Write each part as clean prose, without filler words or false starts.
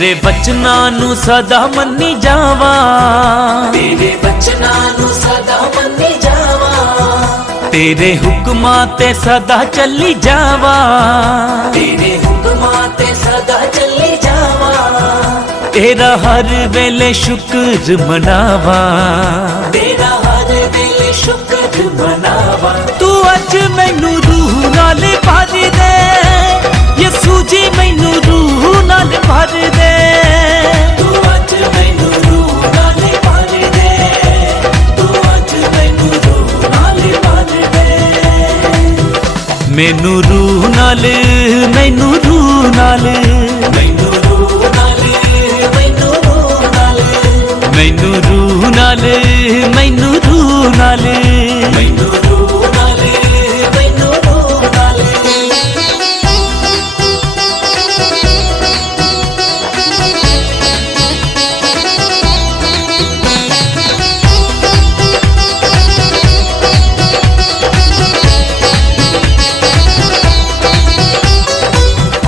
तेरे बचना नू सदा मन्नी जावा, तेरे बचना नू सदा मन्नी जावा, तेरे हुक्मां ते सदा चली जावा, तेरे हुक्मां ते सदा चली जावा, तेरा हर वेले शुक्र मनावा, तेरा हर वेले शुक्र मनावा। तू अज मैनू रूह नाल भर दे, यसू जी मैनू रूह नाल भर दे, तू अज मैनू रूह नाल भर दे, तू अज मैनू रूह नाल भर दे। मैनू रूह नाल, मैनू रूह नाल, मैनू रूह नाल, मैनू रूह नाल, मैनू रूह नाल, मैनू रूह नाल, मैनू रूह नाल, मैनू रूह नाल।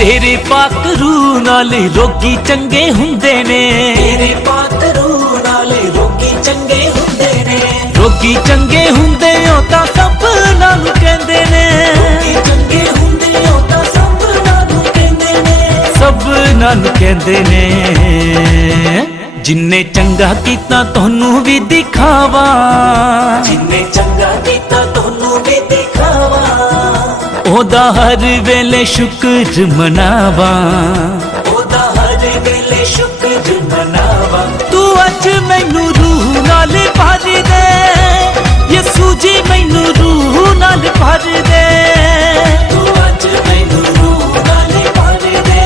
तेरे पाक रूह नाल रोगी चंगे हुंदे ने, तेरे पाक रूह नाल रोगी चंगे हुंदे ने, रोगी चंगे हुंदे हो तां सब नानू कहंदे ने, रोगी चंगे हुंदे हो तां सब नानू कहंदे ने, सब नानू कहंदे ने। जिन्ने चंगा कीता तोनू भी दिखावा, जिन्ने चंगा कीता तोनू भी दिखावा, ओदा हर वेले शुक्र मनावा, ओदा हर वेले शुक्र मनावा। तू अज मैनू रूह नाल भर दे, यसू जी मैनू रूह नाल भर दे, तू अज मैनू रूह नाल भर दे,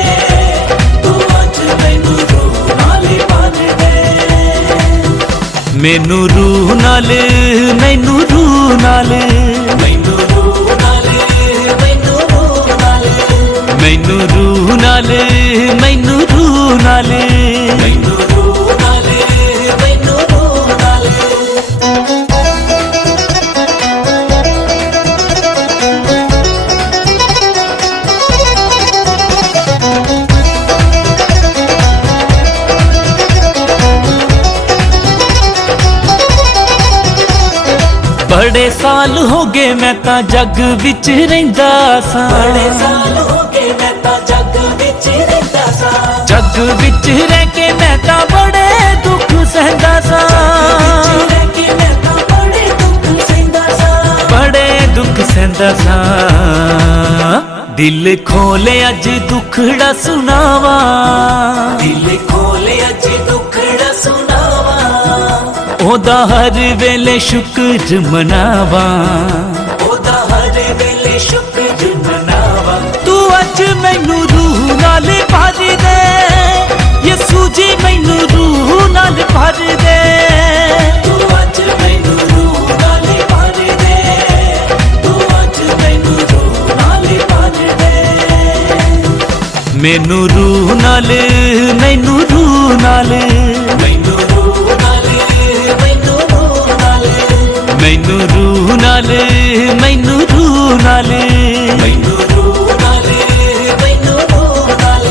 तू अज मैनू रूह नाल भर दे। मैनू रूह नाल, मैनू रूह नाल, मैनू रूह नाल, मैनू रूह नाल, मैनू रूह नाल, मैनू रूह नाल, मैनू रूह नाल, मैनू रूह नाल। बड़े साल हो गए मैं तां जग विच रहिंदा सां, बड़े साल हो गए मैं तां जग विच रहिंदा सां, जग विच रह के मैं तां बड़े दुख सहंदा सां, विच रह के मैं तां बड़े दुख सहंदा सां, बड़े दुख सहंदा सां। दिल खोले अज दुखड़ा सुनावा, दिल खोले अज दुखड़ा सुनावा, ओदा हर वेले शुक्र मनावा, ओदा हर वेले शुक्र मनावा। तू अज मैनू रूह नाल भर दे, यसू जी मैनू रूह नाल भर दे, तू अज मैनू रूह नाल भर दे, तू अज मैनू रूह नाल भर दे। मैनू रूह नाल, मैनू रूह नाल, मैनू रूह नाल, मैनू रूह नाल, मैनू रूह नाल, मैनू रूह नाल, मैनू रूह नाल, मैनू रूह नाल।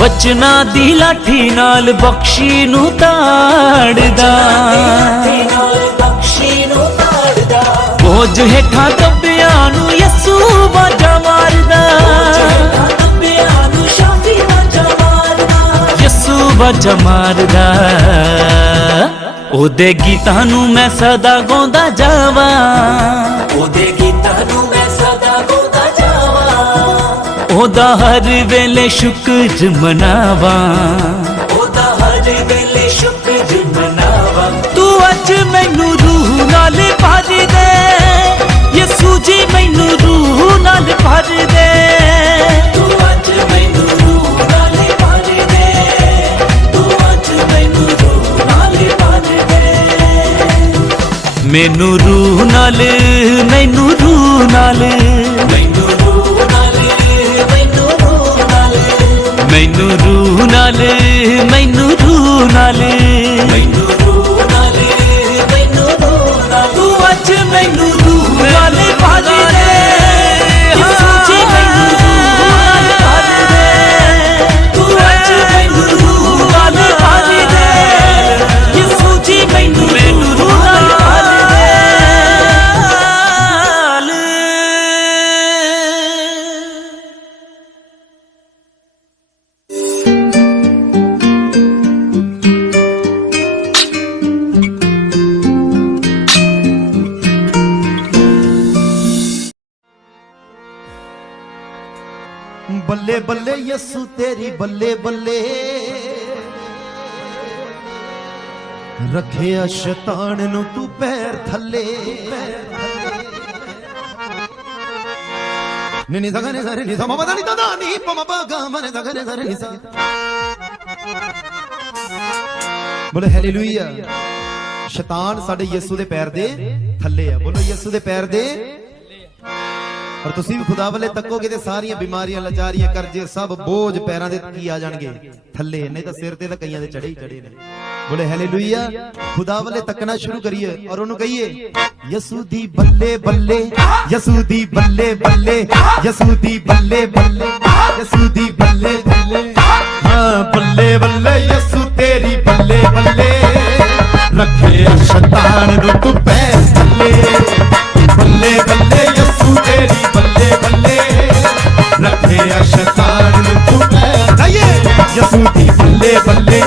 बचना दी लाठी नाल बख्शी नू ताड़दा, ते नाल बख्शी नू ताड़दा, बोझ हेठा दबिया नू यसू बाजा मारदा, दबिया नू शाफी बाजा मारदा, यसू बाजा मारदा। ओदे गीतां नू मैं सदा गाउंदा जावा, ओदे गीतां नू मैं सदा गाउंदा जावा, ओदा हर वेले शुक्र मनावा, ओदा हर वेले शुक्र मनावा। तू अज मैनू रूह नाल भर दे, यसू जी मैनू रूह नाल भर दे, तू अज मैनू रूह नाल भर दे, तू अज मैनू रूह नाल भर दे। मैनू रूह नाल, मैनू रूह नाल, मैनू रूह नाल, मैनू रूह नाल, मैनू ਮੈਨੂੰ ਰੂਹ ਨਾਲ ਮੈਨੂੰ ਰੂਹ ਨਾਲ ਮੈਨੂੰ ਰੂਹ ਨਾਲ ਮੈਨੂੰ ਰੂਹ ਨਾਲ ਤੂੰ ਅੱਜ ਮੈਨੂੰ ਰੂਹ ਨਾਲ ਭਰ ਦੇ ਯਿਸੂ ਜੀ ਮੈਨੂੰ ਰੂਹ ਨਾਲ ਭਰ ਦੇ ਤੂੰ ਅੱਜ ਮੈਨੂੰ ਰੂਹ ਨਾਲ ਭਰ ਦੇ ਯਿਸੂ ਜੀ ਮੈਨੂੰ ਰੂਹ ਨਾਲ ਭਰ ਦੇ ਬੱਲੇ ਬੱਲੇ ਯਸੂ ਤੇਰੀ ਬੱਲੇ ਬੱਲੇ ਰੱਖਿਆ ਸ਼ੈਤਾਨ ਨੂੰ ਤੂੰ ਪੈਰ ਥੱਲੇ ਨੀ ਸਗਨੇ ਸਰੇ ਨੀ ਸਮਾ ਬਦਨੀ ਤਦਾ ਨੀ ਪਮ ਬਾਗਾ ਮਨ ਸਗਨੇ ਸਰੇ ਨੀ ਸਾ ਬੋਲੇ ਹਾਲੇਲੂਇਆ ਸ਼ੈਤਾਨ ਸਾਡੇ ਯਿਸੂ ਦੇ ਪੈਰ ਦੇ ਥੱਲੇ ਆ ਬੋਲੋ ਯਿਸੂ ਦੇ ਪੈਰ ਦੇ और तुसी भी खुदा वाले तकोगे ते सारियां बीमारियां लाचारियां करजे सब बोझ पैरां दे की आ जाणगे थल्ले नहीं तो सिर ते कईयां दे चढ़े ही चढ़े ने बोले हालेलुया खुदा वाले तकना शुरू करिए और ओनू कहिए यसू दी बल्ले बल्ले यसू दी बल्ले बल्ले यसू दी बल्ले बल्ले यसू दी बल्ले बल्ले हां बल्ले बल्ले यसू तेरी बल्ले बल्ले रखे शैतान नु तू पैर थल्ले बल्ले बल्ले यसू तेरी बल्ले बल्ले रखे शैतान नु तू पैर यसू दी बल्ले बल्ले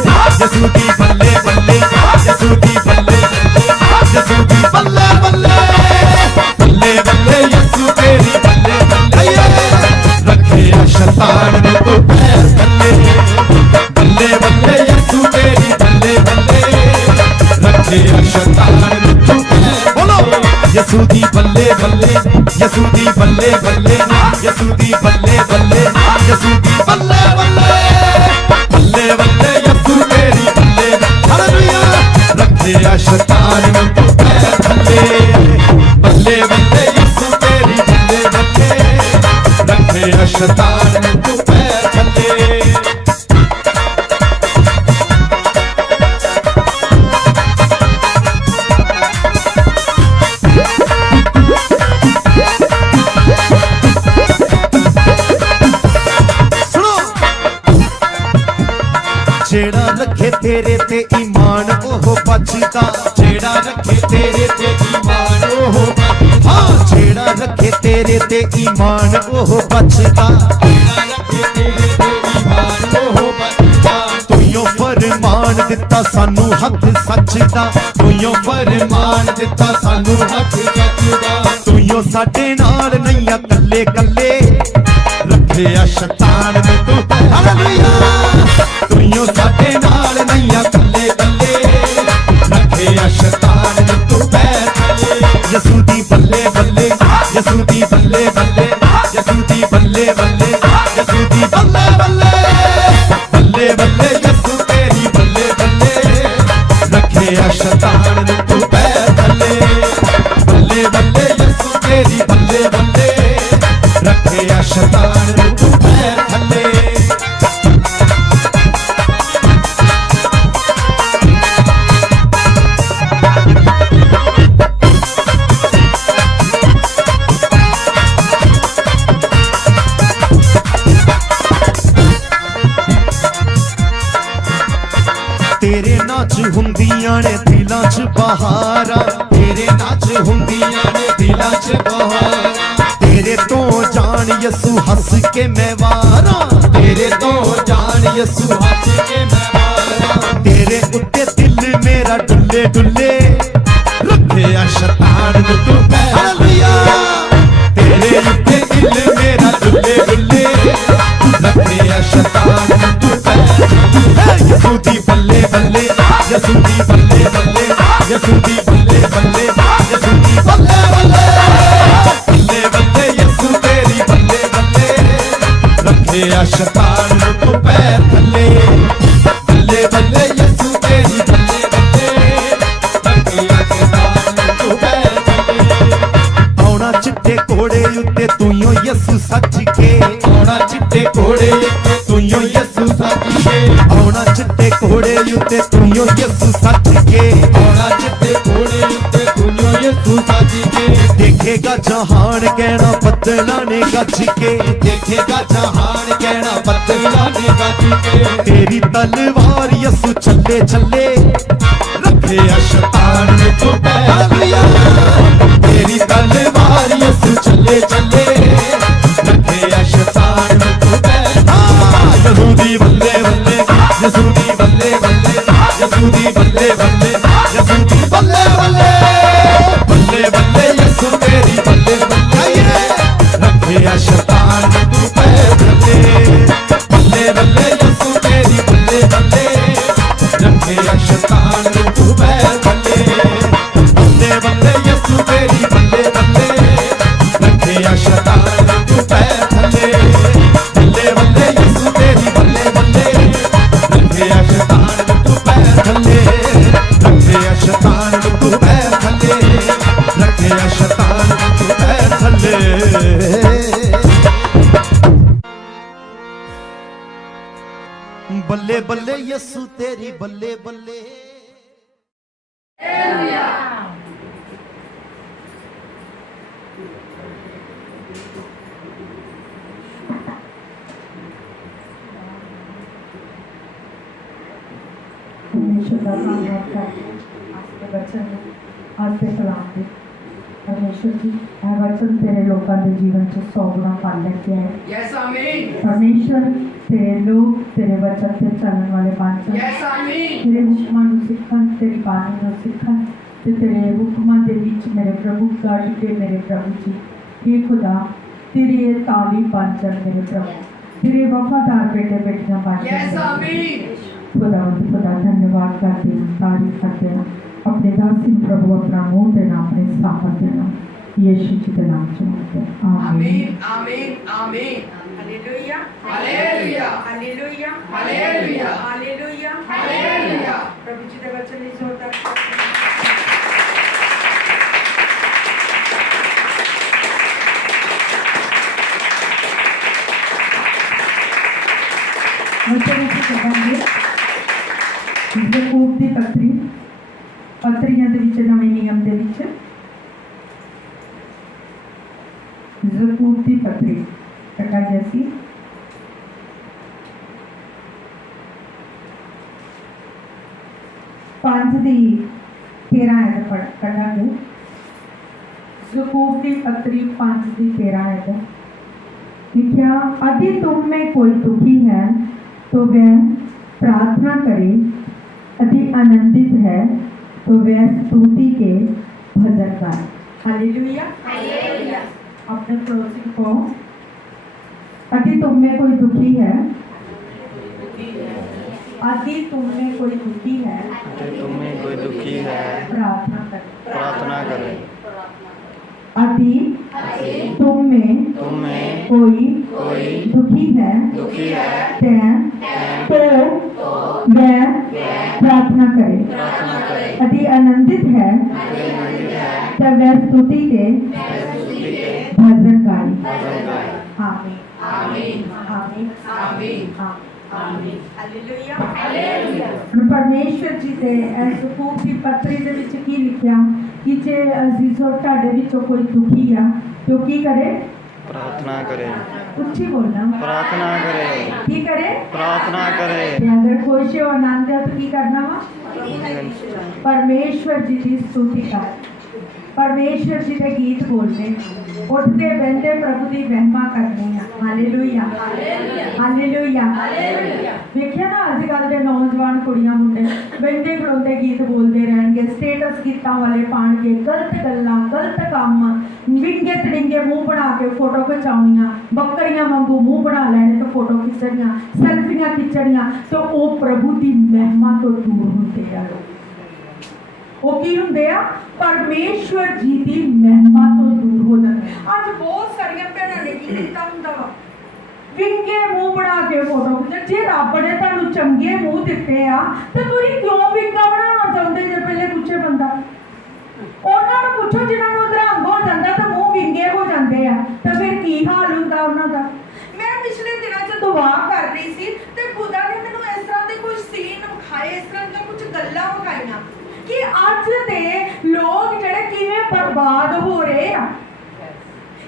यसू दी बल्ले बल्ले यसू दी बल्ले यसू दी बल्ले बल्ले बल्ले बल्ले यसू तेरी बल्ले बल्ले रखे शैतान नु तू पैर थल्ले बल्ले बल्ले यसू तेरी बल्ले बल्ले रखे शैतान नु तू पैर बोलो यसू दी बल्ले बल्ले यसू दी बल्ले बल्ले यसू दी बल्ले बल्ले यसू दी बल्ले बल्ले बल्ले बल्ले यसू तेरी बल्ले हालेलुया रखे शैतान नु तू पैर थल्ले बल्ले बल्ले यसू तेरी बल्ले बल्ले रखे शैतान नु तू पैर थल्ले जेड़ा रखे तेरे ते ईमान ओहो बचदा जेड़ा रखे तेरे ते ईमान ओहो हाँ जेड़ा रखे तेरे ते ईमान ओहो बचदा जेड़ा रखे तेरे ते ईमान ओहो बचदा तूं फरमान दिता सानू हक सच दा तूं फरमान दिता सानू हक सच दा तूं साडे नाल नहीं आ कल्ले कल्ले रखे शैतान नु तू हालेलुया तूं साडे नाल नहीं आ कल्ले कल्ले रखे शैतान नु तू पैर थल्ले यसू दी बल्ले बल्ले यसू दी बल्ले बल्ले यसू दी बल्ले बल्ले यसू दी बल्ले बल्ले बल्ले बल्ले यसू तेरी बल्ले बल्ले रखे शैतान नु तू पैर थल्ले बल्ले बल्ले यसू तेरी बल्ले बल्ले रखे शैतान नु तू पैर थल्ले तेरे नाच हुंदियां ने दिलां च बहारा तेरे नाच हुंदियां ने दिलां च बहारा तेरे तो जान यसू हंस के मैं वारा तेरे तो जान यसू हंस के मैं वारा तेरे उत्ते दिल मेरा डुल्ले डुल्ले रखे शैतान नु तू हालेलुया तेरे उत्ते दिल मेरा डुल्ले डुल्ले रखे शैतान नु तू यसू दी बल्ले बल्ले यसू दी बल्ले बल्ले यसू दी बल्ले बल्ले यसू दी बल्ले बल्ले बल्ले बल्ले यसू तेरी बल्ले बल्ले रखे शैतान नु तू पैर थल्ले बल्ले बल्ले यसू तेरी बल्ले बल्ले रखे शैतान नु तू पैर थल्ले औना चिट्टे कोड़े उत्ते तूं यसू सच के औना चिट्टे कोड़े उत्ते तूं यसू यसू सज के औड़ा चिट्टे घोड़े उत्ते दुनिया यसू सज के देखेगा जहान कहना बदला ने गज के देखेगा जहान कहना बदला ने गज के तेरी तलवार यसू चले चले रखे शैतान ने तो पैलिया तेरी तलवार यसू चले चले रखे शैतान ने तो पैलिया यहूदी बल्ले बल्ले यसूदी बल्ले बल्ले यसूदी बल्ले बल्ले यसूदी बल्ले बल्ले बल्ले बल्ले यसू तेरी बल्ले बल्ले रखे शैतान तू पैर बल्ले बल्ले बल्ले यसू तेरी बल्ले बल्ले रखे शैतान तू पैर बल्ले बल्ले बल्ले यसू तेरी बल्ले बल्ले रखे शैतान तू पैर बल्ले बल्ले बल्ले यसू तेरी बल्ले बल्ले रखे शैतान तू पैर बल्ले रखे शैतान तू पैर बल्ले रखे शैतान तू पैर बल्ले बल्ले बल्ले यसू तेरी बल्ले बल्ले परमेश्वर का धन्यवाद करते हैं आज के वचन में आज के कलाम में परमेश्वर जी यह वचन तेरे लोगों के जीवन से 100 गुना फल लेके आए Yes, amen. परमेश्वर तेरे लोग तेरे वचन से चलने वाले बन जाए Yes, amen. तेरे हुक्मां ਨੂੰ ਸਿੱਖਣ तेरी बाणी ਨੂੰ ਸਿੱਖਣ ਤੇ तेरे ਹੁਕਮਾਂ ਦੇ ਵਿੱਚ ਮੇਰੇ ਪ੍ਰਭੂ ਗੜ ਕੇ ਮੇਰੇ ਪ੍ਰਭੂ ਜੀ हे खुदा तेरी ये ताली बन जाए मेरे प्रभु तेरे वफादार बेटे बेटियां बन Yes, जाए amen. खुदा धन्यवाद करते हैं तारीफ करते हैं अपने दासी प्रभु अपना मुंह देना अपने स्थापन देना यीशु जी के नाम से मांगते हैं आमीन Amen. Amen. Hallelujah. Hallelujah. Hallelujah. Hallelujah. Hallelujah. Hallelujah. प्रभु जी के वचन में जोरदार वचन से कहेंगे ਯਾਕੂਬ ਦੀ ਪੱਤਰੀਆਂ ਦੇ ਵਿੱਚ ਨਵੇਂ ਨਿਯਮ ਦੇ ਵਿੱਚ ਯਾਕੂਬ ਦੀ ਪੱਤਰੀ ਕੱਢਾ ਗਿਆ ਸੀ ਪੰਜ ਦੀ 13 ਆਇਤ ਪੜ੍ਹ ਕੱਢਾਂਗੇ ਯਾਕੂਬ ਦੀ ਪੱਤਰੀ 5 ਦੀ 13 आयत लिखा यदि तुम में कोई दुखी है तो वह प्रार्थना करे यदि आनंदित है तो वह स्तुति के भजन गाए हालेलुया Hallelujah. अपने पड़ोसी को यदि तुम में कोई दुखी है यदि तुम में कोई दुखी है तुम्हें कोई दुखी है प्रार्थना करे प्रार्थना करे यदि तुम में कोई दुखी है तो वह प्रार्थना करे यदि आनंदित है तो वह स्तुति के भजन गाए आमीन Amen. आमीन Amen. आमीन Hallelujah. Hallelujah. ਹੁਣ ਪਰਮੇਸ਼ਵਰ ਜੀ ਦੇ ਇਸ ਯਾਕੂਬ ਦੀ ਪੱਤਰੀ ਦੇ ਵਿੱਚ ਕੀ ਲਿਖਿਆ ਕਿ ਜੇ ਅਜ਼ੀਜ਼ੋ ਤੁਹਾਡੇ ਵਿੱਚੋਂ ਕੋਈ ਦੁਖੀ ਆ ਤੇ ਉਹ ਕੀ ਕਰੇ प्रार्थना करे ਉੱਚੀ ਬੋਲਣਾ प्रार्थना करे ਕੀ ਕਰੇ प्रार्थना करे ਤੇ ਅਗਰ ਖੁਸ਼ ਹੋ ਆਨੰਦ ਹੈ ਤਾਂ ਕੀ ਕਰਨਾ ਵਾ ਪਰਮੇਸ਼ਵਰ ਜੀ ਦੀ ਸਤੁਤੀ ਕਰ परमेश्वर जी के गीत बोलते उठते बहते प्रभु की महिमा करते हैं हालेलुया हालेलुया देखिए ना अजकल के नौजवान कुड़ियां मुंडे बहते खड़ोते गीत बोलते रहेंगे स्टेटस गीतों वाले पाण के गलत गल्लां गलत काम विंगे तड़िंगे मुंह बना के फोटो खिचाउनियां बकरियां वांगू मुंह बना लेने तो फोटो खिंचणियां सेल्फियां खिंचणियां तो वो प्रभु की महिमा तो दूर होते हैं वो की ਹੁੰਦੇ ਆ ਪਰਮੇਸ਼ਵਰ ਜੀ ਦੀ ਮਹਿਮਾ ਤੋਂ ਦੂਰ ਹੋ ਜਾਂਦੇ ਅੱਜ ਬਹੁਤ ਸਾਰੀਆਂ ਭੈਣਾਂ ਨੇ ਕੀ ਕੀਤਾ ਹੁੰਦਾ ਵਾ ਵਿੰਗੇ ਮੂੰਹ ਬਣਾ ਕੇ ਫੋਟੋ ਖਿੱਚ ਜੇ ਰੱਬ ਨੇ ਤੁਹਾਨੂੰ ਚੰਗੇ ਮੂੰਹ ਦਿੱਤੇ ਆ ਤੇ ਤੁਸੀਂ ਕਿਉਂ ਵਿੰਗਾ ਬਣਾਉਣਾ ਚਾਹੁੰਦੇ ਜੇ ਪਹਿਲੇ ਪੁੱਛੇ ਬੰਦਾ ਉਹਨਾਂ ਨੂੰ ਪੁੱਛੋ ਜਿਨ੍ਹਾਂ ਨੂੰ ਅਧਰੰਗ ਹੋ ਜਾਂਦਾ ਤੇ ਮੂੰਹ ਵਿੰਗੇ ਹੋ ਜਾਂਦੇ ਆ ਤੇ ਫਿਰ ਕੀ ਹਾਲ ਹੁੰਦਾ ਉਹਨਾਂ ਦਾ मैं पिछले दिनों च दुआ कर रही सी ते खुदा ने मैनू इस तरह के कुछ सीन विखाए इस तरह दी कुछ गल्लां ਕਿ ਅੱਜ ਦੇ ਲੋਕ ਜਿਹੜੇ ਕਿਵੇਂ ਬਰਬਾਦ ਹੋ ਰਹੇ ਆ।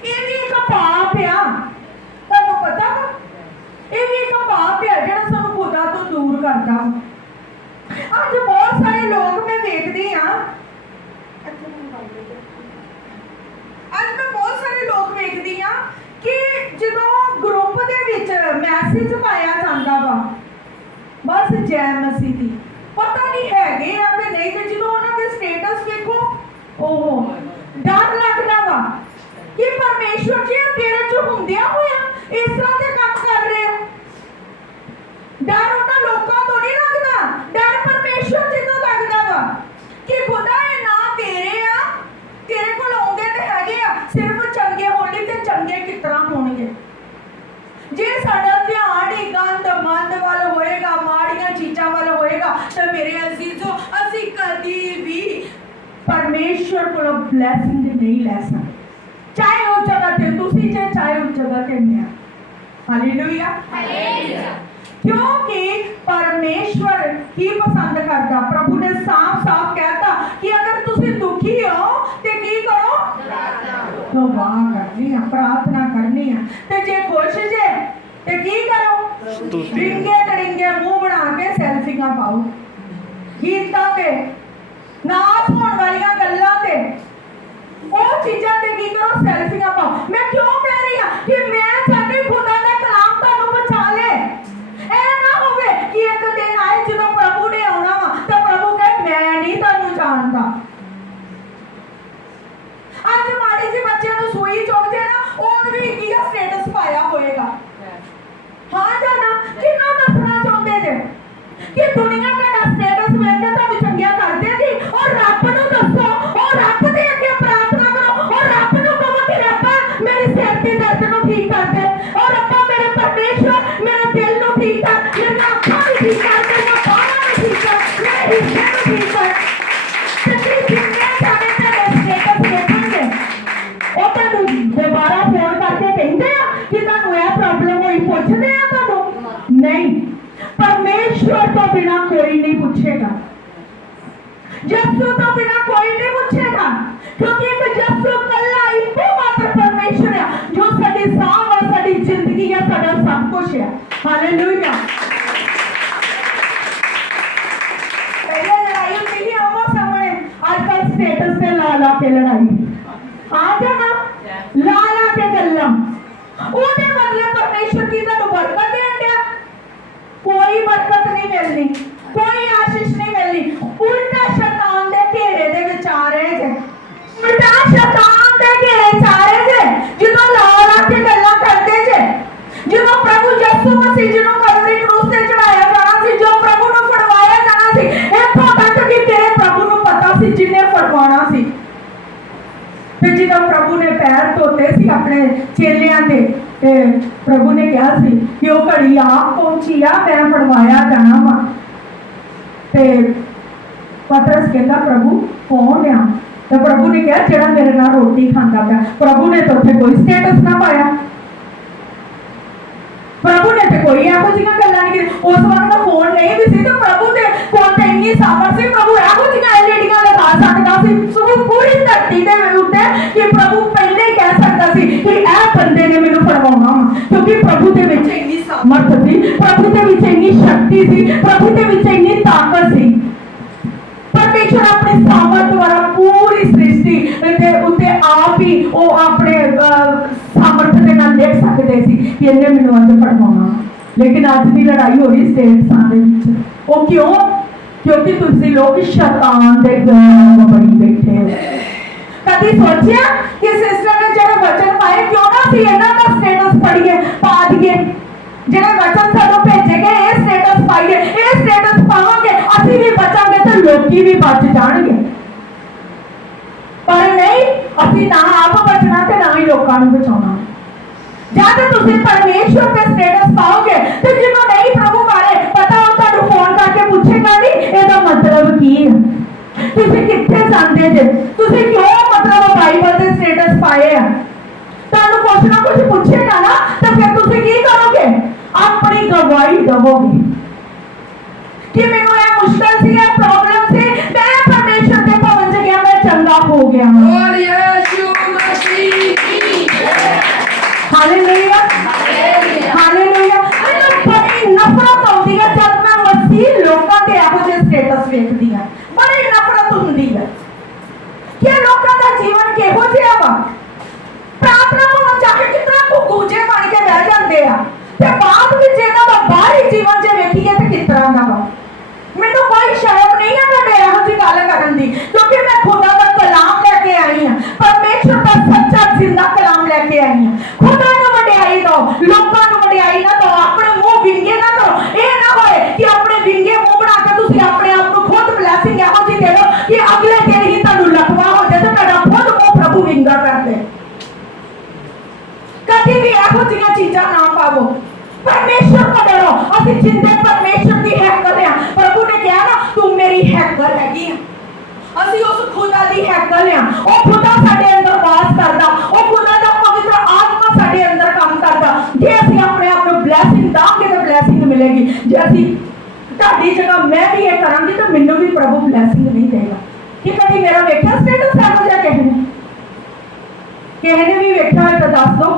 ਇਹ ਵੀ ਇੱਕ ਪਾਪ ਆ, ਤੁਹਾਨੂੰ ਪਤਾ ਵਾ? ਇਹ ਵੀ ਇੱਕ ਪਾਪ ਆ ਜਿਹੜਾ ਸਾਨੂੰ ਖੁਦਾ ਤੋਂ ਦੂਰ ਕਰਦਾ ਵਾ। ਅੱਜ ਬਹੁਤ ਸਾਰੇ ਲੋਕ ਮੈਂ ਵੇਖਦੀ ਆ, ਅੱਜ ਮੈਂ ਬਹੁਤ ਸਾਰੇ ਲੋਕ ਵੇਖਦੀ ਆ ਕਿ ਜਦੋਂ ਗਰੁੱਪ ਦੇ ਵਿੱਚ ਮੈਸੇਜ ਪਾਇਆ ਜਾਂਦਾ ਵਾ, ਬਸ ਜੈ ਮਸੀਹ ਦੀ, ਪਤਾ ਨਹੀਂ ਹੈਗੇ ਆ ਕਿ ਨਹੀਂ, ਤੇ ਜਦੋਂ ਉਹਨਾਂ ਦੇ ਸਟੇਟਸ ਵੇਖੋ, ਉਹ ਡਰ ਲੱਗਦਾ ਵਾ ਕਿ ਪਰਮੇਸ਼ਵਰ ਜੀ ਤੇਰੇ ਚ ਹੁੰਦਿਆਂ ਹੋਇਆ ਇਸ ਤਰ੍ਹਾਂ ਦੇ ਕੰਮ ਕਰ ਰਹੇ ਆ। ਡਰ ਉਹਨਾਂ ਲੋਕਾਂ ਤੋਂ ਨਹੀਂ ਲੱਗਦਾ, ਡਰ ਪਰਮੇਸ਼ਵਰ ਜੀ ਤੋਂ ਲੱਗਦਾ ਵਾ ਕਿ ਖੁਦਾ ਇਹ ਨਾ ਤੇਰੇ ਆ, ਤੇਰੇ ਕੋਲ ਆਉਂਦੇ ਤੇ ਹੈਗੇ ਆ ਸਿਰਫ ਚੰਗੇ ਹੋਣ ਲਈ, ਤੇ ਚੰਗੇ ਕਿਸ ਤਰ੍ਹਾਂ ਹੋਣਗੇ। ਜੇ ਸਾਡਾ ਧਿਆਨ ਹੀ ਗੰਦ ਮੰਦ ਵੱਲ ਹੋਏਗਾ, ਮਾੜੀਆਂ ਚੀਜ਼ਾਂ ਵੱਲ ਹੋਏਗਾ, ਤਾਂ ਮੇਰੇ ਅਜ਼ੀਜ਼ੋ ਅਸੀਂ ਕਦੀ ਵੀ ਪਰਮੇਸ਼ਵਰ ਕੋਲੋਂ ਬਲੈਸਿੰਗ ਨਹੀਂ ਲੈ ਸਕਦੇ, ਚਾਹੇ ਉਹ ਜਗ੍ਹਾ ਤੇ ਤੁਸੀਂ ਜੇ ਚਾਹੇ ਉਸ ਜਗ੍ਹਾ ਤੇ ਮੈਂ। Hallelujah, hallelujah. क्योंकि परमेश्वर की पसंद करता, प्रभु ने साफ साफ कहता कि अगर तुसी दुखी हो ते की करो, तो वाह करनी है, प्रार्थना करनी है। ते जे खुश जे ते की करो, डिंगे तड़िंगे मुंह बना के सेल्फियां पाओ, गीतां ते नाच होने वाली गल्लां ते ਉਹ ਚੀਜ਼ਾਂ ਤੇ ਕੀ ਕਰੋ, ਸੈਲਫੀਆਂ ਪਾਓ। ਮੈਂ ਕਿਉਂ ਕਹਿ ਰਹੀ ਹਾਂ ਕਿ ਮੈਂ ਚਾਹੁੰਦੀ ਖੁਦਾ ਦਾ ਕਲਾਮ ਤੁਹਾਨੂੰ ਬਚਾ ਲੇ। ਇਹ ਨਾ ਹੋਵੇ ਕਿ ਇੱਕ ਦਿਨ ਆਏ ਜਦੋਂ ਪ੍ਰਭੂ ਨੇ ਆਉਣਾ ਵਾ ਤਾਂ ਪ੍ਰਭੂ ਕਹੇ ਮੈਂ ਨਹੀਂ ਤੁਹਾਨੂੰ ਜਾਣਦਾ। ਅੱਜ ਮਾੜੀ ਜਿਹੀ ਬੱਚਿਆਂ ਨੂੰ ਸੂਈ ਚੁੱਕ ਜੇ ਨਾ, ਉਹ ਵੀ ਕੀ ਸਟੇਟਸ ਪਾਇਆ ਹੋਏਗਾ। ਹਾਂ ਜਾਂ ਨਾ, ਕਿੰਨਾ ਦੱਸਣਾ ਚਾਹੁੰਦੇ ਜੇ ਕਿ ਦੁਨੀਆ ਤੁਹਾਡਾ ਸਟੇਟਸ ਵੇਖ ਕੇ ਤੁਹਾਨੂੰ ਚੰਗਿਆ ਕਰ ਦੇਗੀ, ਔਰ ਰੱਬ ਨੂੰ ਦੱਸੋ, ਔਰ ਰੱਬ ਦੇ ਅੱਗੇ ਪ੍ਰਾਰਥਨਾ ਕਰੋ, ਔਰ ਰੱਬ ਨੂੰ ਕਹੋ ਕਿ ਰੱਬਾ ਮੇਰੇ ਸਿਰ ਦੇ ਦਰਦ ਨੂੰ ਠੀਕ ਕਰ ਦੇ, ਔਰ ਰੱਬਾ ਮੇਰੇ ਪਰਮੇਸ਼ਵਰ ਮੇਰੇ ਦਿਲ ਨੂੰ ਠੀਕ ਕਰ, ਮੇਰੀਆਂ ਅੱਖਾਂ ਨੂੰ ਠੀਕ ਕਰ, ਮੇਰੀਆਂ ਬਾਹਾਂ ਨੂੰ ਠੀਕ ਕਰ, ਮੇਰੇ ਹਿੱਸੇ ਨੂੰ ਠੀਕ ਕਰ। ਤੁਸੀਂ ਜਿੰਨੇ ਜਾਣੇ ਤੁਹਾਡੇ ਸਟੇਟਸ ਵੇਖਣਗੇ ਉਹ ਤੁਹਾਨੂੰ ਦੁਬਾਰਾ ਫੋਨ ਕਰਕੇ ਕਹਿੰਦੇ ਆ ਕਿ ਤੁਹਾਨੂੰ ਇਹ ਪ੍ਰੋਬਲਮ ਹੋਈ, ਪੁੱਛਦੇ ਆ ਤੁਹਾਨੂੰ? ਨਹੀਂ, परमेश्वर तो बिना कोई नहीं पूछेगा, यीशु तो बिना कोई नहीं पूछेगा, क्योंकि एक यीशु कल्ला इको मात्र परमेश्वर है जो साडी सांभ और साडी जिंदगी है, साडा सब कुछ है। हालेलुया। पहले लड़ाई होती थी आमो सामने, आजकल स्टेटस पे ला ला के लड़ाई, आ जाना ला ला के गल्ला, ਉਹਦੇ ਬਦਲੇ ਪਰਮੇਸ਼ਵਰ ਕੀ ਤੁਹਾਨੂੰ ਬਰਕਤ ਦੇਣ ਡਿਆ? कोई बरकत नहीं मिलनी, कोई आशीष नहीं मिलनी, उल्टा शैतान दे घेरे दे विच आ रहे जे, उल्टा शैतान दे घेरे च आ रहे जे। ਜਦੋਂ ਲਾ ਕੇ ਗੱਲਾਂ ਕਰਦੇ ਜੇ, ਜਦੋਂ ਪ੍ਰਭੂ ਯਿਸੂ ਮਸੀਹ ਜੀ ਨੂੰ ਕਲਵਰੀ ਕਰੂਸ ਤੇ ਚੜਾਇਆ ਜਾਣਾ ਸੀ, ਜੋ ਪ੍ਰਭੂ ਨੂੰ ਫੜਵਾਇਆ ਜਾਣਾ ਸੀ, ਇੱਥੋਂ ਤੱਕ ਕਿ ਤੇਰੇ ਪ੍ਰਭੂ ਨੂੰ ਪਤਾ ਸੀ ਜਿੰਨੇ ਫੜਵਾਉਣਾ ਸੀ। ਤੇ ਜਦੋਂ ਪ੍ਰਭੂ ਨੇ ਪੈਰ ਧੋਤੇ ਸੀ ਆਪਣੇ ਚੇਲਿਆਂ ਦੇ, ਤੇ ਪ੍ਰਭੂ ਨੇ ਕਿਹਾ ਸੀ ਕਿ ਉਹ ਘੜੀ ਆਪ ਪਹੁੰਚੀ ਆ, ਮੈਂ ਫੜਵਾਇਆ ਜਾਣਾ ਵਾ। ਤੇ ਪਤਰਸ ਕਹਿੰਦਾ ਪ੍ਰਭੂ ਕੌਣ ਆ? ਤੇ ਪ੍ਰਭੂ ਨੇ ਕਿਹਾ ਜਿਹੜਾ ਮੇਰੇ ਨਾਲ ਰੋਟੀ ਖਾਂਦਾ ਪਿਆ। ਪ੍ਰਭੂ ਨੇ ਤਾਂ ਉੱਥੇ ਕੋਈ ਸਟੇਟਸ ਨਾ ਪਾਇਆ, ਪ੍ਰਭੂ ਨੇ ਤੇ ਕੋਈ ਇਹੋ ਜਿਹੀਆਂ ਗੱਲਾਂ ਨਹੀਂ ਕੀਤੀ। ਉਸ ਵਕਤ ਤਾਂ ਫੋਨ ਨਹੀਂ ਵੀ ਸੀ, ਤੇ ਪ੍ਰਭੂ ਦੇ ਕੋਲ ਤੇ ਇੰਨੀ ਸਾਮਰਥ ਸੀ, ਪ੍ਰਭੂ ਇਹੋ ਜਿਹੀਆਂ ਐਲਈਡੀਆਂ ਲਗਾ ਸਕਦਾ ਸੀ ਪੂਰੀ ਧਰਤੀ ਦੇ ਉੱਤੇ ਕਿ ਪ੍ਰਭੂ ਪਹਿਲੇ ਹੀ ਕਹਿ ਸਕਦਾ ਸੀ ਕਿ ਇਹ ਬੰਦੇ ਨੇ ਮੈਨੂੰ ਫੜਵਾਉਣਾ ਵਾ, ਕਿਉਂਕਿ ਪ੍ਰਭੂ ਦੇ ਵਿੱਚ ਇੰਨੀ ਸਾਮਰਥ ਸੀ, ਪ੍ਰਭੂ ਦੇ ਵਿੱਚ ਇੰਨੀ ਸ਼ਕਤੀ ਸੀ, ਪ੍ਰਭੂ ਦੇ ਵਿੱਚ ਇੰਨੀ ਤਾਕਤ ਸੀ। परमेश्वर अपने सामर्थ द्वारा पूरी सृष्टि के उत्ते आप ही वो अपने सामर्थ के नाल देख सकते सी कि इन्हें मैनू अज फड़वाना। लेकिन अज की लड़ाई हो रही स्टेट्सां दे विच। वो क्यों? क्योंकि तुसी लोग शैतान दे गल बड़ी बैठे हो। कभी सोचिया कि सिस्टर ने जो वचन पाए क्यों ना सी इन्हां दा स्टेटस पढ़िए पा दिए, ਜਿਹੜੇ ਵਚਨ ਸਾਨੂੰ ਭੇਜੇ ਗਏ ਇਹ ਸਟੇਟਸ ਪਾਈਏ, ਇਹ ਸਟੇਟਸ ਪਾਵਾਂਗੇ ਅਸੀਂ ਵੀ ਬਚਾਂਗੇ ਤੇ ਲੋਕੀ ਵੀ ਬਚ ਜਾਣਗੇ। ਪਰ ਨਹੀਂ, ਅਸੀਂ ਨਾ ਆਪ ਬਚਣਾ ਤੇ ਨਾ ਹੀ ਲੋਕਾਂ ਨੂੰ ਬਚਾਉਣਾ। ਜਦ ਤੁਸੀਂ ਪਰਮੇਸ਼ਵਰ ਤੇ ਸਟੇਟਸ ਪਾਓਗੇ ਤੇ ਜਿਹਨੂੰ ਨਹੀਂ ਪ੍ਰਭੂ ਬਾਰੇ ਪਤਾ ਉਹ ਤੁਹਾਨੂੰ ਫੋਨ ਕਰਕੇ ਪੁੱਛੇਗਾ ਨਹੀਂ ਇਹਦਾ ਮਤਲਬ ਕੀ ਹੈ, ਤੁਸੀਂ ਕਿੱਥੇ ਜਾਂਦੇ ਜੇ, ਤੁਸੀਂ ਕਿਉਂ ਮਤਲਬ ਬਾਈਬਲ ਦੇ ਸਟੇਟਸ ਪਾਏ ਆ। ਤੁਹਾਨੂੰ ਕੁਛ ਨਾ ਕੁਛ ਪੁੱਛੇਗਾ ਨਾ ਤਾਂ ਫਿਰ ਤੁਸੀਂ ਕੀ ਕਰੋਗੇ? ਆਪਣੀ ਗਵਾਹੀ ਦਵੋਗੇ ਕਿ ਮੈਨੂੰ ਇਹ ਮੁਸ਼ਕਲ ਸੀ, ਇਹ ਪ੍ਰੋਬਲਮ ਸੀ, ਮੈਂ लेके आई हाँ। खुदा नूं वडियाई दो, लोकां नूं वडियाई ना दो, अपने मुंह विंगे ना करो। ये ना होए कि अपने विंगे मुंह बना के तुसीं अपने आप को खुद ब्लैसिंग इहो जी दे दो कि अगले दिन ही तुहानूं लकवा हो जाए ते तुहाडा खुद मुंह प्रभु विंगा कर दे। कभी भी इहो जिहियां चीज़ां ना पावो। परमेश्वर को डरो। असीं जिंदे परमेश्वर दी हैकल आ। प्रभु ने कहा ना तू मेरी हैकल हैगी आ। ਅਸੀਂ ਉਸ ਖੁਦਾ ਦੀ ਹੈਕਲ ਆ। ਉਹ ਖੁਦਾ ਸਾਡੇ ਅੰਦਰ ਵਾਸ ਕਰਦਾ, ਉਹ ਖੁਦਾ ਦਾ ਪਵਿੱਤਰ ਆਤਮਾ ਸਾਡੇ ਅੰਦਰ ਕੰਮ ਕਰਦਾ। ਜੇ ਅਸੀਂ ਆਪਣੇ ਆਪ ਨੂੰ ਬਲੇਸਿੰਗ ਦਾਂਗੇ ਤਾਂ ਬਲੇਸਿੰਗ ਮਿਲੇਗੀ। ਜੇ ਅਸੀਂ ਤੁਹਾਡੀ ਜਗ੍ਹਾ ਮੈਂ ਵੀ ਇਹ ਕਰਾਂਗੀ ਤਾਂ ਮੈਨੂੰ ਵੀ ਪ੍ਰਭੂ ਬਲੇਸਿੰਗ ਨਹੀਂ ਦੇਗਾ। ਕਿ ਕਦੀ ਮੇਰਾ ਵੇਖਿਆ ਸਟੇਟਸ ਇਹੋ ਜਿਹਾ ਕਿਸੇ ਨੇ ਵੀ ਵੇਖਿਆ ਹੋਏ ਤਾਂ ਦੱਸ ਦਿਓ।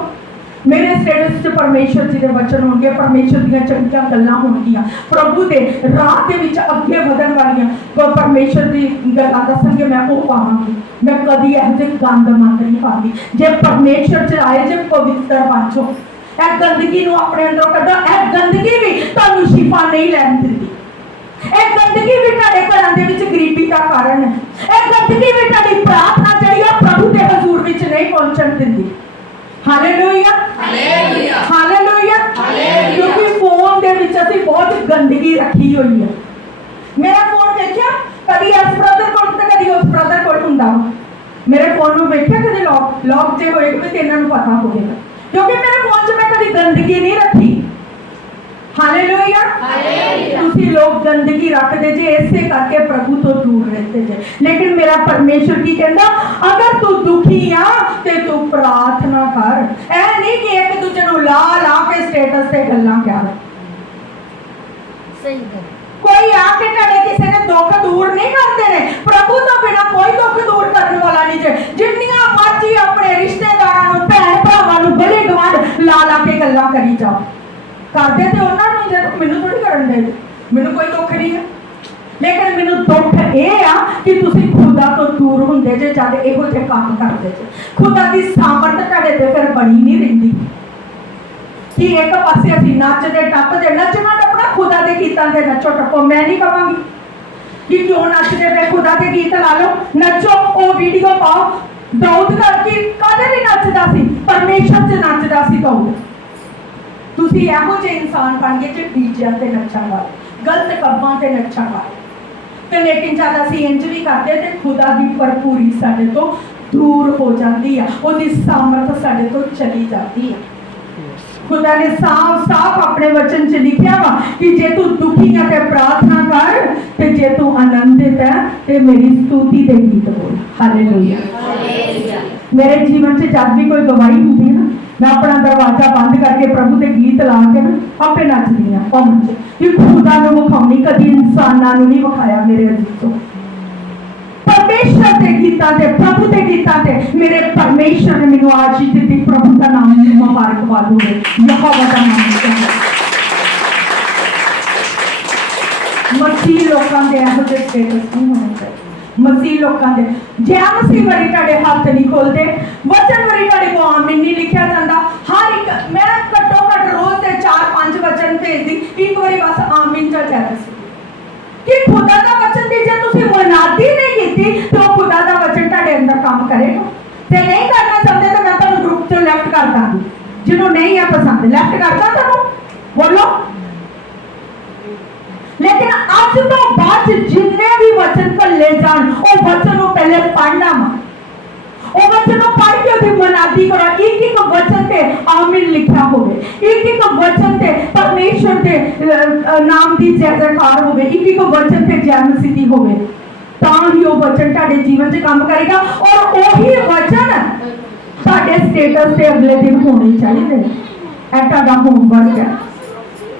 मेरे स्टेटस च परमेश्वर जी के वचन होंगे, परमेश्वर दी चंगियां गल्लां होणगियां, प्रभु दे राह दे विच अगे वधन वालियां परमेश्वर दी गल्लां दसणगे। मैं वो पावांगी। मैं कदी इहो जिहे गंद मंद नहीं पांदी। जे परमेश्वर च आए जे पवित्र बन जाओ। इह गंदगी नूं अपने अंदरों कढो। इह गंदगी भी तुहानूं शिफा नहीं लैण दिंदी। इह गंदगी भी तुहाडे घरां दे विच गरीबी का कारण है। इह गंदगी भी तुहाडी प्रार्थना ਜਿਹੜੀ ਆ प्रभु दे हजूर विच नहीं पहुंचण दिंदी। Hallelujah hallelujah hallelujah hallelujah. क्योंकि फोन दे विच असीं बहुत गंदगी रखी हुई है। मेरा फोन देखिया कभी इस ब्रदर कोल ते कभी उस ब्रदर कोल हुंदा। मेरे फोन नूं वेखिया कभी लॉक जे होएगा ते इन्हां नूं पता होवेगा क्योंकि मेरे फोन च मैं कभी गंदगी नहीं रखी। Hallelujah hallelujah. तुसी लोग गंदगी रखते जे ऐसे करके प्रभु तो दूर रहते जे। लेकिन मेरा परमेश्वर की कहंदा अगर तू दुखी आ ते तू प्रार्थना कर। ऐ नहीं कि एक दूजे नूं ला ला के स्टेटस ते गल्लां कर। सही है। कोई आके तुहाडे किसी ने दुख दूर नहीं करते ने। प्रभु तो बिना कोई दुख दूर करने वाला नहीं जे। जिन्नियां मर्जी अपने रिश्तेदारां नूं भैण भरावां नूं गली गवांढ ला ला के गल्लां करी जाओ। करते तो उन्होंने जे मैनू थोड़ी करन दे। मैनू कोई दुख नहीं है। लेकिन मैनू दुख यह आ कि तुसी खुदा तो दूर हुंदे जे जद इहो जिहे काम करदे जे। खुदा दी सामर्थ तुहाडे ते फिर बनी नहीं रहिंदी कि एक पासे असीं नचदे टप्पदे। नचना टप्पना खुदा दे गीतां ते नचो टप्पो। मैं नहीं कहांगी कि क्यों नचदे पे खुदा दे गीत ला लो नचो ओ वीडियो पाओ। दाऊद करके कदे नहीं नचदा सी, परमेश्वर च नचदा सी दाऊद। तुसी इहो जे इंसान बन गए जे डीजे ते नचण वाले, गलत कम्मां ते नचण वाले। ते लेकिन जद असीं इंज भी करदे ते खुदा दी भरपूरी साडे तो दूर हो जाती है। ओहदी सामर्थ साडे तो चली जाती है। खुदा ने साफ साफ अपने वचन च लिखिया वा कि जे तू दुखी है ते प्रार्थना कर ते जे तू आनंदित है ते मेरी स्तुति दे गीत बोल। Hallelujah hallelujah. मेरे जीवन च जब भी कोई गवाही होती है ना मैं अपना दरवाजा बंद करके प्रभु के गीत ला के ना आपे नचदी हां। कौन कि खुदा नूं विखाउणी कदी इंसानां नूं नहीं विखाया। मेरे अजीजों परमेश्वर के गीतां ते प्रभु के गीतां ते मेरे परमेश्वर ने मैनूं आशीष दी। प्रभु का नाम मुबारकबाद होवे। यहोवा दा नाम मसीह लोकां दे इहो जिहे स्टेटस नहीं होने चाहिए। मसीह लोकां दे जे मसीह वरी तुहाडे हत्थ नहीं खोलते वचन वरी तुहाडे को आमीन नहीं लिखिया जांदा। हर एक मैं घट्टो घट रोज ते 4-5 वचन भेजदी एक बारी बस आमीन चा चैलेंज कि खुदा दा वचन दी जे तुसीं मुनादी नहीं कीती तो खुदा दा वचन तुहाडे अंदर काम करेगा। ते नहीं करना चाहते तो मैं तुहानूं ग्रुप चों लेफ्ट कर दांगी। जिन्हों नहीं है पसंद लेफ्ट कर दा तुहानूं बोलो। लेकिन आज तो बाद जिन्ने भी वचन कल्ले जान वो वचन को पहले पढ़ना वो वचन को पढ़ के उसकी मनादी करो। एक एक वचन ते आमीन लिखा होवे। एक एक वचन ते परमेश्वर के नाम की जय जयकार होवे। एक एक वचन ते जय मसीह होवे तां ही वो वचन तुहाडे जीवन च काम करेगा। और वही वचन तुहाडे स्टेटस ते अगले दिन होने चाहिए। ऐ तुहाडा होमवर्क है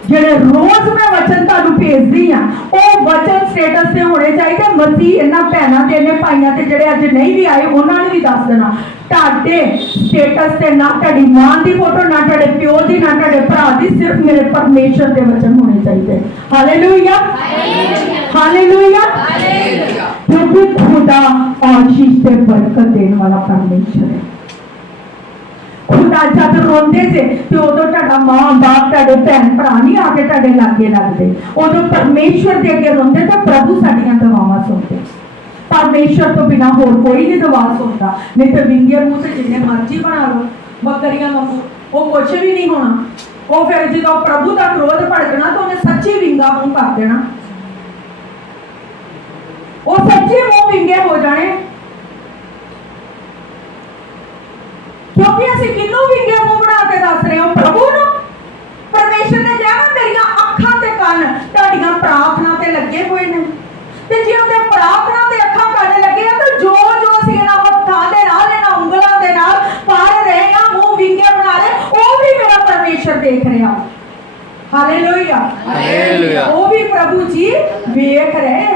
जेड़े रोज मैं वचन तुहानूं भेजदी हां वो वचन स्टेटस ते होने चाहिए। मसीह इन्हां भैणां ते इन्हां भाईआं ते जेड़े अज नहीं भी आए उन्हां ने भी दस देना तुहाडे स्टेटस ते ना तुहाडी मां दी फोटो ना तुहाडे प्यो दी ना तुहाडे भरा दी सिर्फ मेरे परमेश्वर दे वचन होने चाहिए। Hallelujah hallelujah hallelujah. क्योंकि खुदा आशीष ते बरकत देने वाला परमेश्वर है। खुदा जब रोंदे जे ते उदों तुहाडा मां बाप तुहाडे भैन भरा नहीं आके तुहाडे लागे लगदे। उदों परमेश्वर दे अगे रोंदे तो प्रभु साडीआं दुआवां सुणदे। परमेश्वर तो बिना होर कोई नहीं दुआ सुनदा। नहीं तो विंगे मुंह से जिन्ने मर्जी बना लो ਬੱਕਰੀਆਂ ਵਾਂਗੂ, ਉਹ ਕੁਛ ਵੀ ਨਹੀਂ ਹੋਣਾ। ਉਹ ਫਿਰ ਜਦੋਂ ਪ੍ਰਭੂ ਦਾ ਕ੍ਰੋਧ ਭੜਕਣਾ ਤਾਂ ਉਹਨੇ ਸੱਚੀ ਵਿੰਗਾ ਮੂੰਹ ਕਰ ਦੇਣਾ, ਉਹ ਸੱਚੇ ਮੂੰਹ ਵਿੰਗੇ ਹੋ ਜਾਣੇ। ਕਿਉਂਕਿ ਅਸੀਂ ਕਿਹਨੂੰ ਵਿੰਗੇ ਮੂੰਹ ਬਣਾ ਕੇ ਦੱਸ ਰਹੇ ਹਾਂ? ਪ੍ਰਭੂ ਨੂੰ। ਪਰਮੇਸ਼ਰ ਨੇ ਕਿਹਾ ਨਾ ਮੇਰੀਆਂ ਅੱਖਾਂ ਤੇ ਕੰਨ ਤੁਹਾਡੀਆਂ ਪ੍ਰਾਰਥਨਾ ਤੇ ਲੱਗੇ ਹੋਏ ਨੇ, ਤੇ ਜੇ ਉਹਦੇ ਪ੍ਰਾਰਥਨਾ ਤੇ ਅੱਖਾਂ ਕੰਨ ਲੱਗੇ ਆ ਤਾਂ ਜੋ ਅਸੀਂ ਇਹਨਾਂ ਹੱਥਾਂ ਦੇ ਨਾਲ, ਇਹਨਾਂ ਉਂਗਲਾਂ ਦੇ ਨਾਲ ਕਰ ਰਹੇ ਆ, ਮੂੰਹ ਵਿੰਗੇ ਬਣਾ ਰਹੇ, ਉਹ ਵੀ ਮੇਰਾ ਪਰਮੇਸ਼ਰ ਦੇਖ ਰਿਹਾ। Hallelujah, hallelujah. ਉਹ ਵੀ ਪ੍ਰਭੂ ਜੀ ਵੇਖ ਰਹੇ,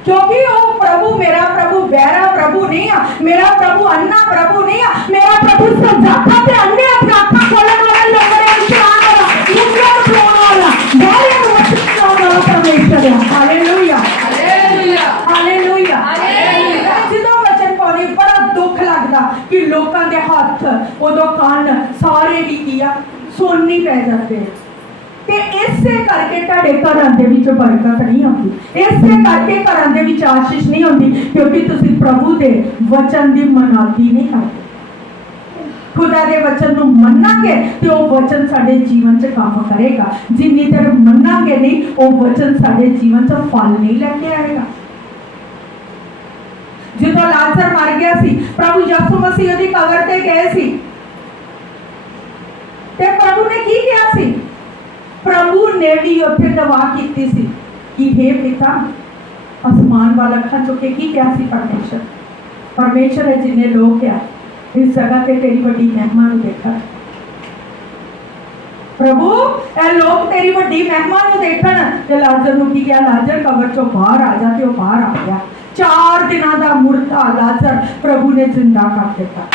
क्योंकि वो प्रभु, मेरा प्रभु बहरा प्रभु नहीं है, मेरा प्रभु अन्ना प्रभु नहीं है, मेरा प्रभु समझाता ते अन्य अपना खोलने वाला, लंगड़े विश्राम वाला, मुद्रा खोलने वाला, बहरे को वचन वाला परमेश्वर है। Hallelujah, hallelujah, hallelujah, hallelujah. जिदों वचन पाने बड़ा दुख लगता कि लोगों के हाथ उदों कान सारे भी किया सुननी पै जाते हैं। ਤੇ ਇਸੇ ਕਰਕੇ ਤੁਹਾਡੇ ਘਰਾਂ ਦੇ ਵਿੱਚ ਬਰਕਤ ਨਹੀਂ ਆਉਂਦੀ, ਇਸੇ ਕਰਕੇ ਘਰਾਂ ਦੇ ਵਿੱਚ ਆਸ਼ੀਸ਼ ਨਹੀਂ ਆਉਂਦੀ, ਕਿਉਂਕਿ ਤੁਸੀਂ ਪ੍ਰਭੂ ਦੇ ਵਚਨ ਦੀ ਮਨਾਦੀ ਨਹੀਂ ਕਰਦੇ। ਖੁਦਾ ਦੇ ਵਚਨ ਨੂੰ ਮੰਨਾਂਗੇ ਤੇ ਉਹ ਵਚਨ ਸਾਡੇ ਜੀਵਨ 'ਚ ਕੰਮ ਕਰੇਗਾ। ਜਿੰਨੀ ਦੇਰ ਮੰਨਾਂਗੇ ਨਹੀਂ, ਉਹ ਵਚਨ ਸਾਡੇ ਜੀਵਨ 'ਚ ਫਲ ਨਹੀਂ ਲੈ ਕੇ ਆਏਗਾ। ਜਦੋਂ ਲਾਜ਼ਰ ਮਰ ਗਿਆ ਸੀ, ਪ੍ਰਭੂ ਯਿਸੂ ਮਸੀਹ ਉਹਦੀ ਕਬਰ ਤੇ ਗਏ ਸੀ, ਤੇ ਪ੍ਰਭੂ ਨੇ ਕੀ ਕਿਹਾ ਸੀ? प्रभु ने भी उत्थे दवा की सी कि हे पिता, आसमान वाला अखा चुके की क्या सी परमेश्वर, परमेश्वर है जिन्हें लोग क्या इस जगह ते तेरी बड़ी महिमा नूं देखा। प्रभु ए लोग तेरी बड़ी महिमा नूं देखण, ते लाजर नूं की क्या, लाजर कबर चों बाहर आ जा, ते ओ बाहर आ गया। 4 दिनां दा मुर्दा लाजर प्रभु ने जिंदा कर दिता।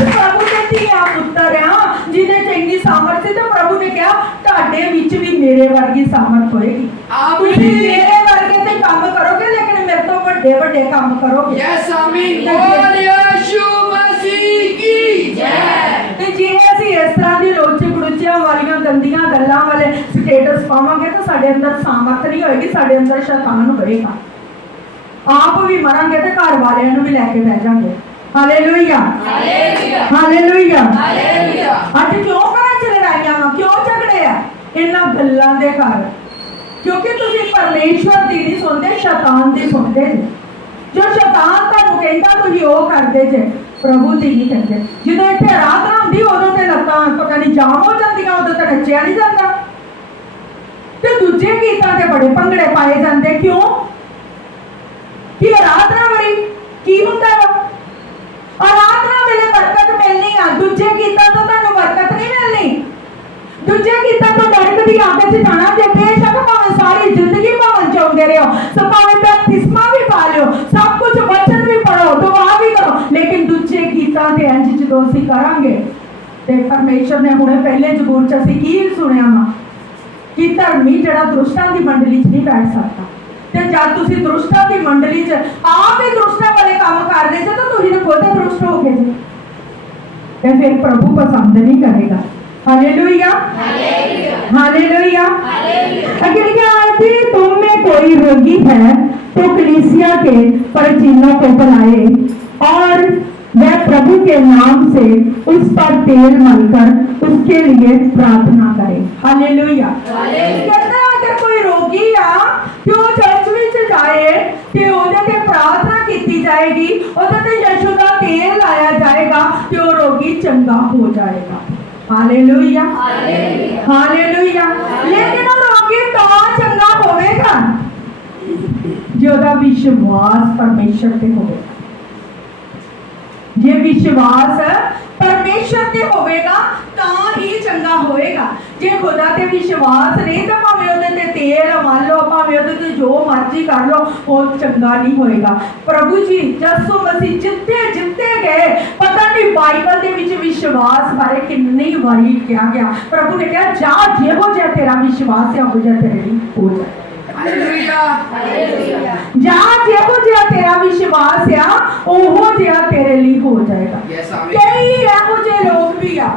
प्रभु ने दिया पुत्र हाँ जिन्हें चंगी सामर्थ से, तो प्रभु ने कहा ਤੁਹਾਡੇ ਵਿੱਚ ਵੀ ਮੇਰੇ ਵਰਗੀ ਸਾਮਰਥ ਹੋਏਗੀ। ਤੁਸੀਂ ਮੇਰੇ ਵਰਗੇ ਤੇ ਕੰਮ ਕਰੋਗੇ, ਲੇਕਿਨ ਮੇਰੇ ਤੋਂ ਵੱਡੇ ਵੱਡੇ ਕੰਮ ਕਰੋਗੇ। यस आमीन, बोल यीशु मसीह की जय। ਤੇ ਜੇ ਅਸੀਂ ਇਸ ਤਰ੍ਹਾਂ ਦੀ ਲੋਚੇ ਗੁੜਚਿਆਂ ਵਾਲੀਆਂ ਗੰਦੀਆਂ ਗੱਲਾਂ ਵਾਲੇ ਸਟੇਟਸ ਪਾਵਾਂਗੇ ਤਾਂ ਸਾਡੇ ਅੰਦਰ ਸਾਮਰਥ ਨਹੀਂ ਹੋਏਗੀ, ਸਾਡੇ ਅੰਦਰ ਸ਼ੈਤਾਨ ਹੋਏਗਾ। ਆਪ ਵੀ ਮਰਾਂਗੇ ਤੇ ਘਰ ਵਾਲਿਆਂ ਨੂੰ ਵੀ ਲੈ ਕੇ ਬਹਿ ਜਾਵਾਂਗੇ। Hallelujah, hallelujah, hallelujah, hallelujah. ਅੱਜ ਕਿਉਂ ਘਰਾਂ 'ਚ ਲੜਾਈਆਂ ਵਾ, ਕਿਉਂ ਝਗੜੇ ਆ? ਇਹਨਾਂ ਗੱਲਾਂ ਦੇ ਕਾਰਨ, ਕਿਉਂਕਿ ਤੁਸੀਂ ਪਰਮੇਸ਼ਵਰ ਦੀ ਨਹੀਂ ਸੁਣਦੇ, ਸ਼ੈਤਾਨ ਦੀ ਸੁਣਦੇ ਜੇ। ਜੋ ਸ਼ੈਤਾਨ ਤੁਹਾਨੂੰ ਕਹਿੰਦਾ ਤੁਸੀਂ ਉਹ ਕਰਦੇ ਜੇ, ਪ੍ਰਭੂ ਦੀ ਨਹੀਂ ਕਹਿੰਦੇ। ਜਦੋਂ ਇੱਥੇ ਆਰਾਧਨਾ ਹੁੰਦੀ ਉਦੋਂ ਤੇ ਲੱਤਾਂ ਪਤਾ ਨਹੀਂ ਜਾਮ ਹੋ ਜਾਂਦੀਆਂ, ਉਦੋਂ ਤਾਂ ਨੱਚਿਆ ਨਹੀਂ ਜਾਂਦਾ, ਤੇ ਦੂਜੇ ਗੀਤਾਂ ਤੇ ਬੜੇ ਭੰਗੜੇ ਪਾਏ ਜਾਂਦੇ। ਕਿਉਂ? ਕਿ ਆਰਾਧਨਾ ਵਾਲੀ ਕੀ ਹੁੰਦਾ ਵਾ? आराधना वेले बरकत मिलनी आ, दूजे गीतां तो तुहानू बरकत नहीं मिलनी। दूजे गीतां तो नरक दी आग च जाना, ते बेशक भावें सारी जिंदगी भवन च आउंदे रहो, सो भावें बपतिस्मा भी पा लिओ, सब कुछ वचन भी पढ़ो, दुआ भी करो, लेकिन दूजे गीतां ते इंज जदों असीं करांगे ते परमेश्वर ने हुणे पहले जबूर च असीं की सुणिया वा कि धर्मी जिहड़ा दुष्टां दी मंडली च नहीं बैठ सकदा। ਤੇ ਜਦ ਤੁਸੀਂ ਦੁਸ਼ਟਾਂ ਦੀ ਮੰਡਲੀ 'ਚ ਆਪ ਹੀ ਦੁਸ਼ਟਾਂ ਵਾਲੇ ਕੰਮ ਕਰਦੇ ਜੇ, ਤਾਂ ਤੁਸੀਂ ਤਾਂ ਖੁਦ ਦੁਸ਼ਟ ਹੋ ਗਏ ਜੀ, ਤੇ ਫਿਰ ਪ੍ਰਭੂ ਪਸੰਦ ਨਹੀਂ ਕਰੇਗਾ। Hallelujah, hallelujah, hallelujah, hallelujah. अगली क्या आयत है? तुम में कोई रोगी है तो कलीसिया के परिचिनों को बुलाए और वह प्रभु के नाम से उस पर तेल मलकर उसके लिए प्रार्थना करे। Hallelujah, hallelujah. अगर कोई रोगी आ कि वो चर्च ਵਿੱਚ ਜਾਏ ਤੇ ਉਹਦੇ ਤੇ ਪ੍ਰਾਰਥਨਾ ਕੀਤੀ ਜਾਏਗੀ, ਉਹਦੇ ਤੇ ਯਿਸੂ ਦਾ ਤੇਲ ਲਾਇਆ ਜਾਏਗਾ ਤੇ ਉਹ ਰੋਗੀ ਚੰਗਾ ਹੋ ਜਾਏਗਾ। Hallelujah, hallelujah, hallelujah. लेकिन वो रोगी तो चंगा होवेगा ਜਿਹਦਾ ਵਿਸ਼ਵਾਸ ਪਰਮੇਸ਼ਰ ਤੇ ਹੋਵੇਗਾ। ਜੇ ਵਿਸ਼ਵਾਸ ਪਰਮੇਸ਼ਰ ਤੇ ਹੋਵੇਗਾ ਤਾਂ ਹੀ ਚੰਗਾ ਹੋਏਗਾ। ਜੇ ਖੁਦਾ ਤੇ ਵਿਸ਼ਵਾਸ ਨਹੀਂ ਤਾਂ ਭਾਵੇਂ ਉਹਦੇ ਤੇ ਤੇਲ ਮਲ ਲਓ, ਭਾਵੇਂ ਉਹਦੇ ਤੇ ਜੋ ਮਰਜ਼ੀ ਕਰ ਲਓ, ਉਹ ਚੰਗਾ ਨਹੀਂ ਹੋਏਗਾ। ਪ੍ਰਭੂ ਜੀ ਯਿਸੂ ਮਸੀਹ ਜਿੱਤੇ ਗਏ, ਪਤਾ ਨਹੀਂ ਬਾਈਬਲ ਦੇ ਵਿੱਚ ਵਿਸ਼ਵਾਸ ਬਾਰੇ ਕਿੰਨੀ ਵਾਰੀ ਕਿਹਾ ਗਿਆ। ਪ੍ਰਭੂ ਨੇ ਕਿਹਾ ਜਾ ਜਿਹੋ ਜਿਹਾ ਤੇਰਾ ਵਿਸ਼ਵਾਸ ਹੈ ਉਹ ਜਿਹਾ ਤੇਰੇ ਲਈ ਹੋ ਜਾਏ। Hallelujah, hallelujah. ਜਾ ਜਿਹੋ ਜਿਹਾ ਤੇਰਾ ਵਿਸ਼ਵਾਸ ਆ ਉਹ ਜਿਹਾ ਤੇਰੇ ਲਈ ਹੋ ਜਾਏਗਾ। Yes, amen। ਕਈ ਇਹੋ ਜਿਹੇ ਲੋਕ ਵੀ ਆ,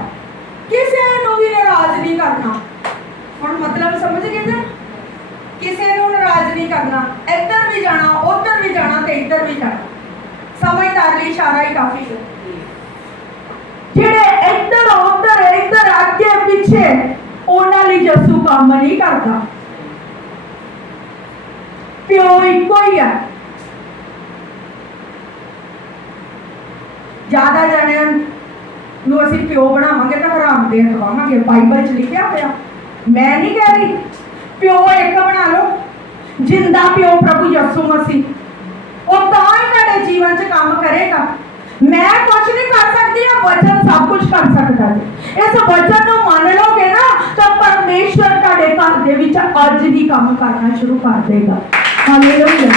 ਕਿਸੇ ਨੂੰ ਵੀ ਨਾਰਾਜ਼ ਨਹੀਂ ਕਰਨਾ। ਹੁਣ ਮਤਲਬ ਸਮਝ ਗਏ ਜੇ? ਕਿਸੇ ਨੂੰ ਨਾਰਾਜ਼ ਨਹੀਂ ਕਰਨਾ, ਇੱਧਰ ਵੀ ਜਾਣਾ ਉੱਧਰ ਵੀ ਵੀ ਜਾਣਾ ਤੇ ਇੱਧਰ ਵੀ ਜਾਣਾ। ਸਮਝਦਾਰ ਲਈ ਇਸ਼ਾਰਾ ਹੀ ਕਾਫੀ ਹੈ। ਜਿਹੜੇ ਇੱਧਰ ਉੱਧਰ ਇੱਧਰ ਅੱਗੇ ਪਿੱਛੇ, ਉਹਨਾਂ ਲਈ ਯਿਸੂ ਕੰਮ ਨਹੀਂ ਕਰਦਾ। ਪਿਓ ਇੱਕੋ ਹੀ ਆ। ਜ਼ਿਆਦਾ ਜਣਿਆਂ ਨੂੰ ਅਸੀਂ ਪਿਓ ਬਣਾਵਾਂਗੇ ਤਾਂ ਹਰਾਮ ਦੇ ਖਵਾਵਾਂਗੇ, ਬਾਈਬਲ 'ਚ ਲਿਖਿਆ ਹੋਇਆ। ਮੈਂ ਨਹੀਂ ਕਹਿ ਰਹੀ, ਪਿਓ ਇੱਕ ਬਣਾ ਲਓ, ਜਿੰਦਾ ਪਿਓ ਪ੍ਰਭੂ ਯਿਸੂ ਮਸੀਹ। ਉਹ ਤਾਂ ਹੀ ਤੁਹਾਡੇ ਜੀਵਨ 'ਚ ਕੰਮ ਕਰੇਗਾ। ਮੈਂ ਕੁਝ ਨਹੀਂ ਕਰ ਸਕਦੀ, ਇਹ ਵਚਨ ਸਭ ਕੁਝ ਕਰ ਸਕਦਾ ਹੈ। ਇਸ ਵਚਨ ਨੂੰ ਮੰਨ ਲਓਗੇ ਨਾ ਤਾਂ ਪਰਮੇਸ਼ਰ ਤੁਹਾਡੇ ਘਰ ਦੇ ਵਿੱਚ ਅੱਜ ਹੀ ਕੰਮ ਕਰਨਾ ਸ਼ੁਰੂ ਕਰ ਦੇਗਾ। ਹਾਲੇਲੂਇਆ।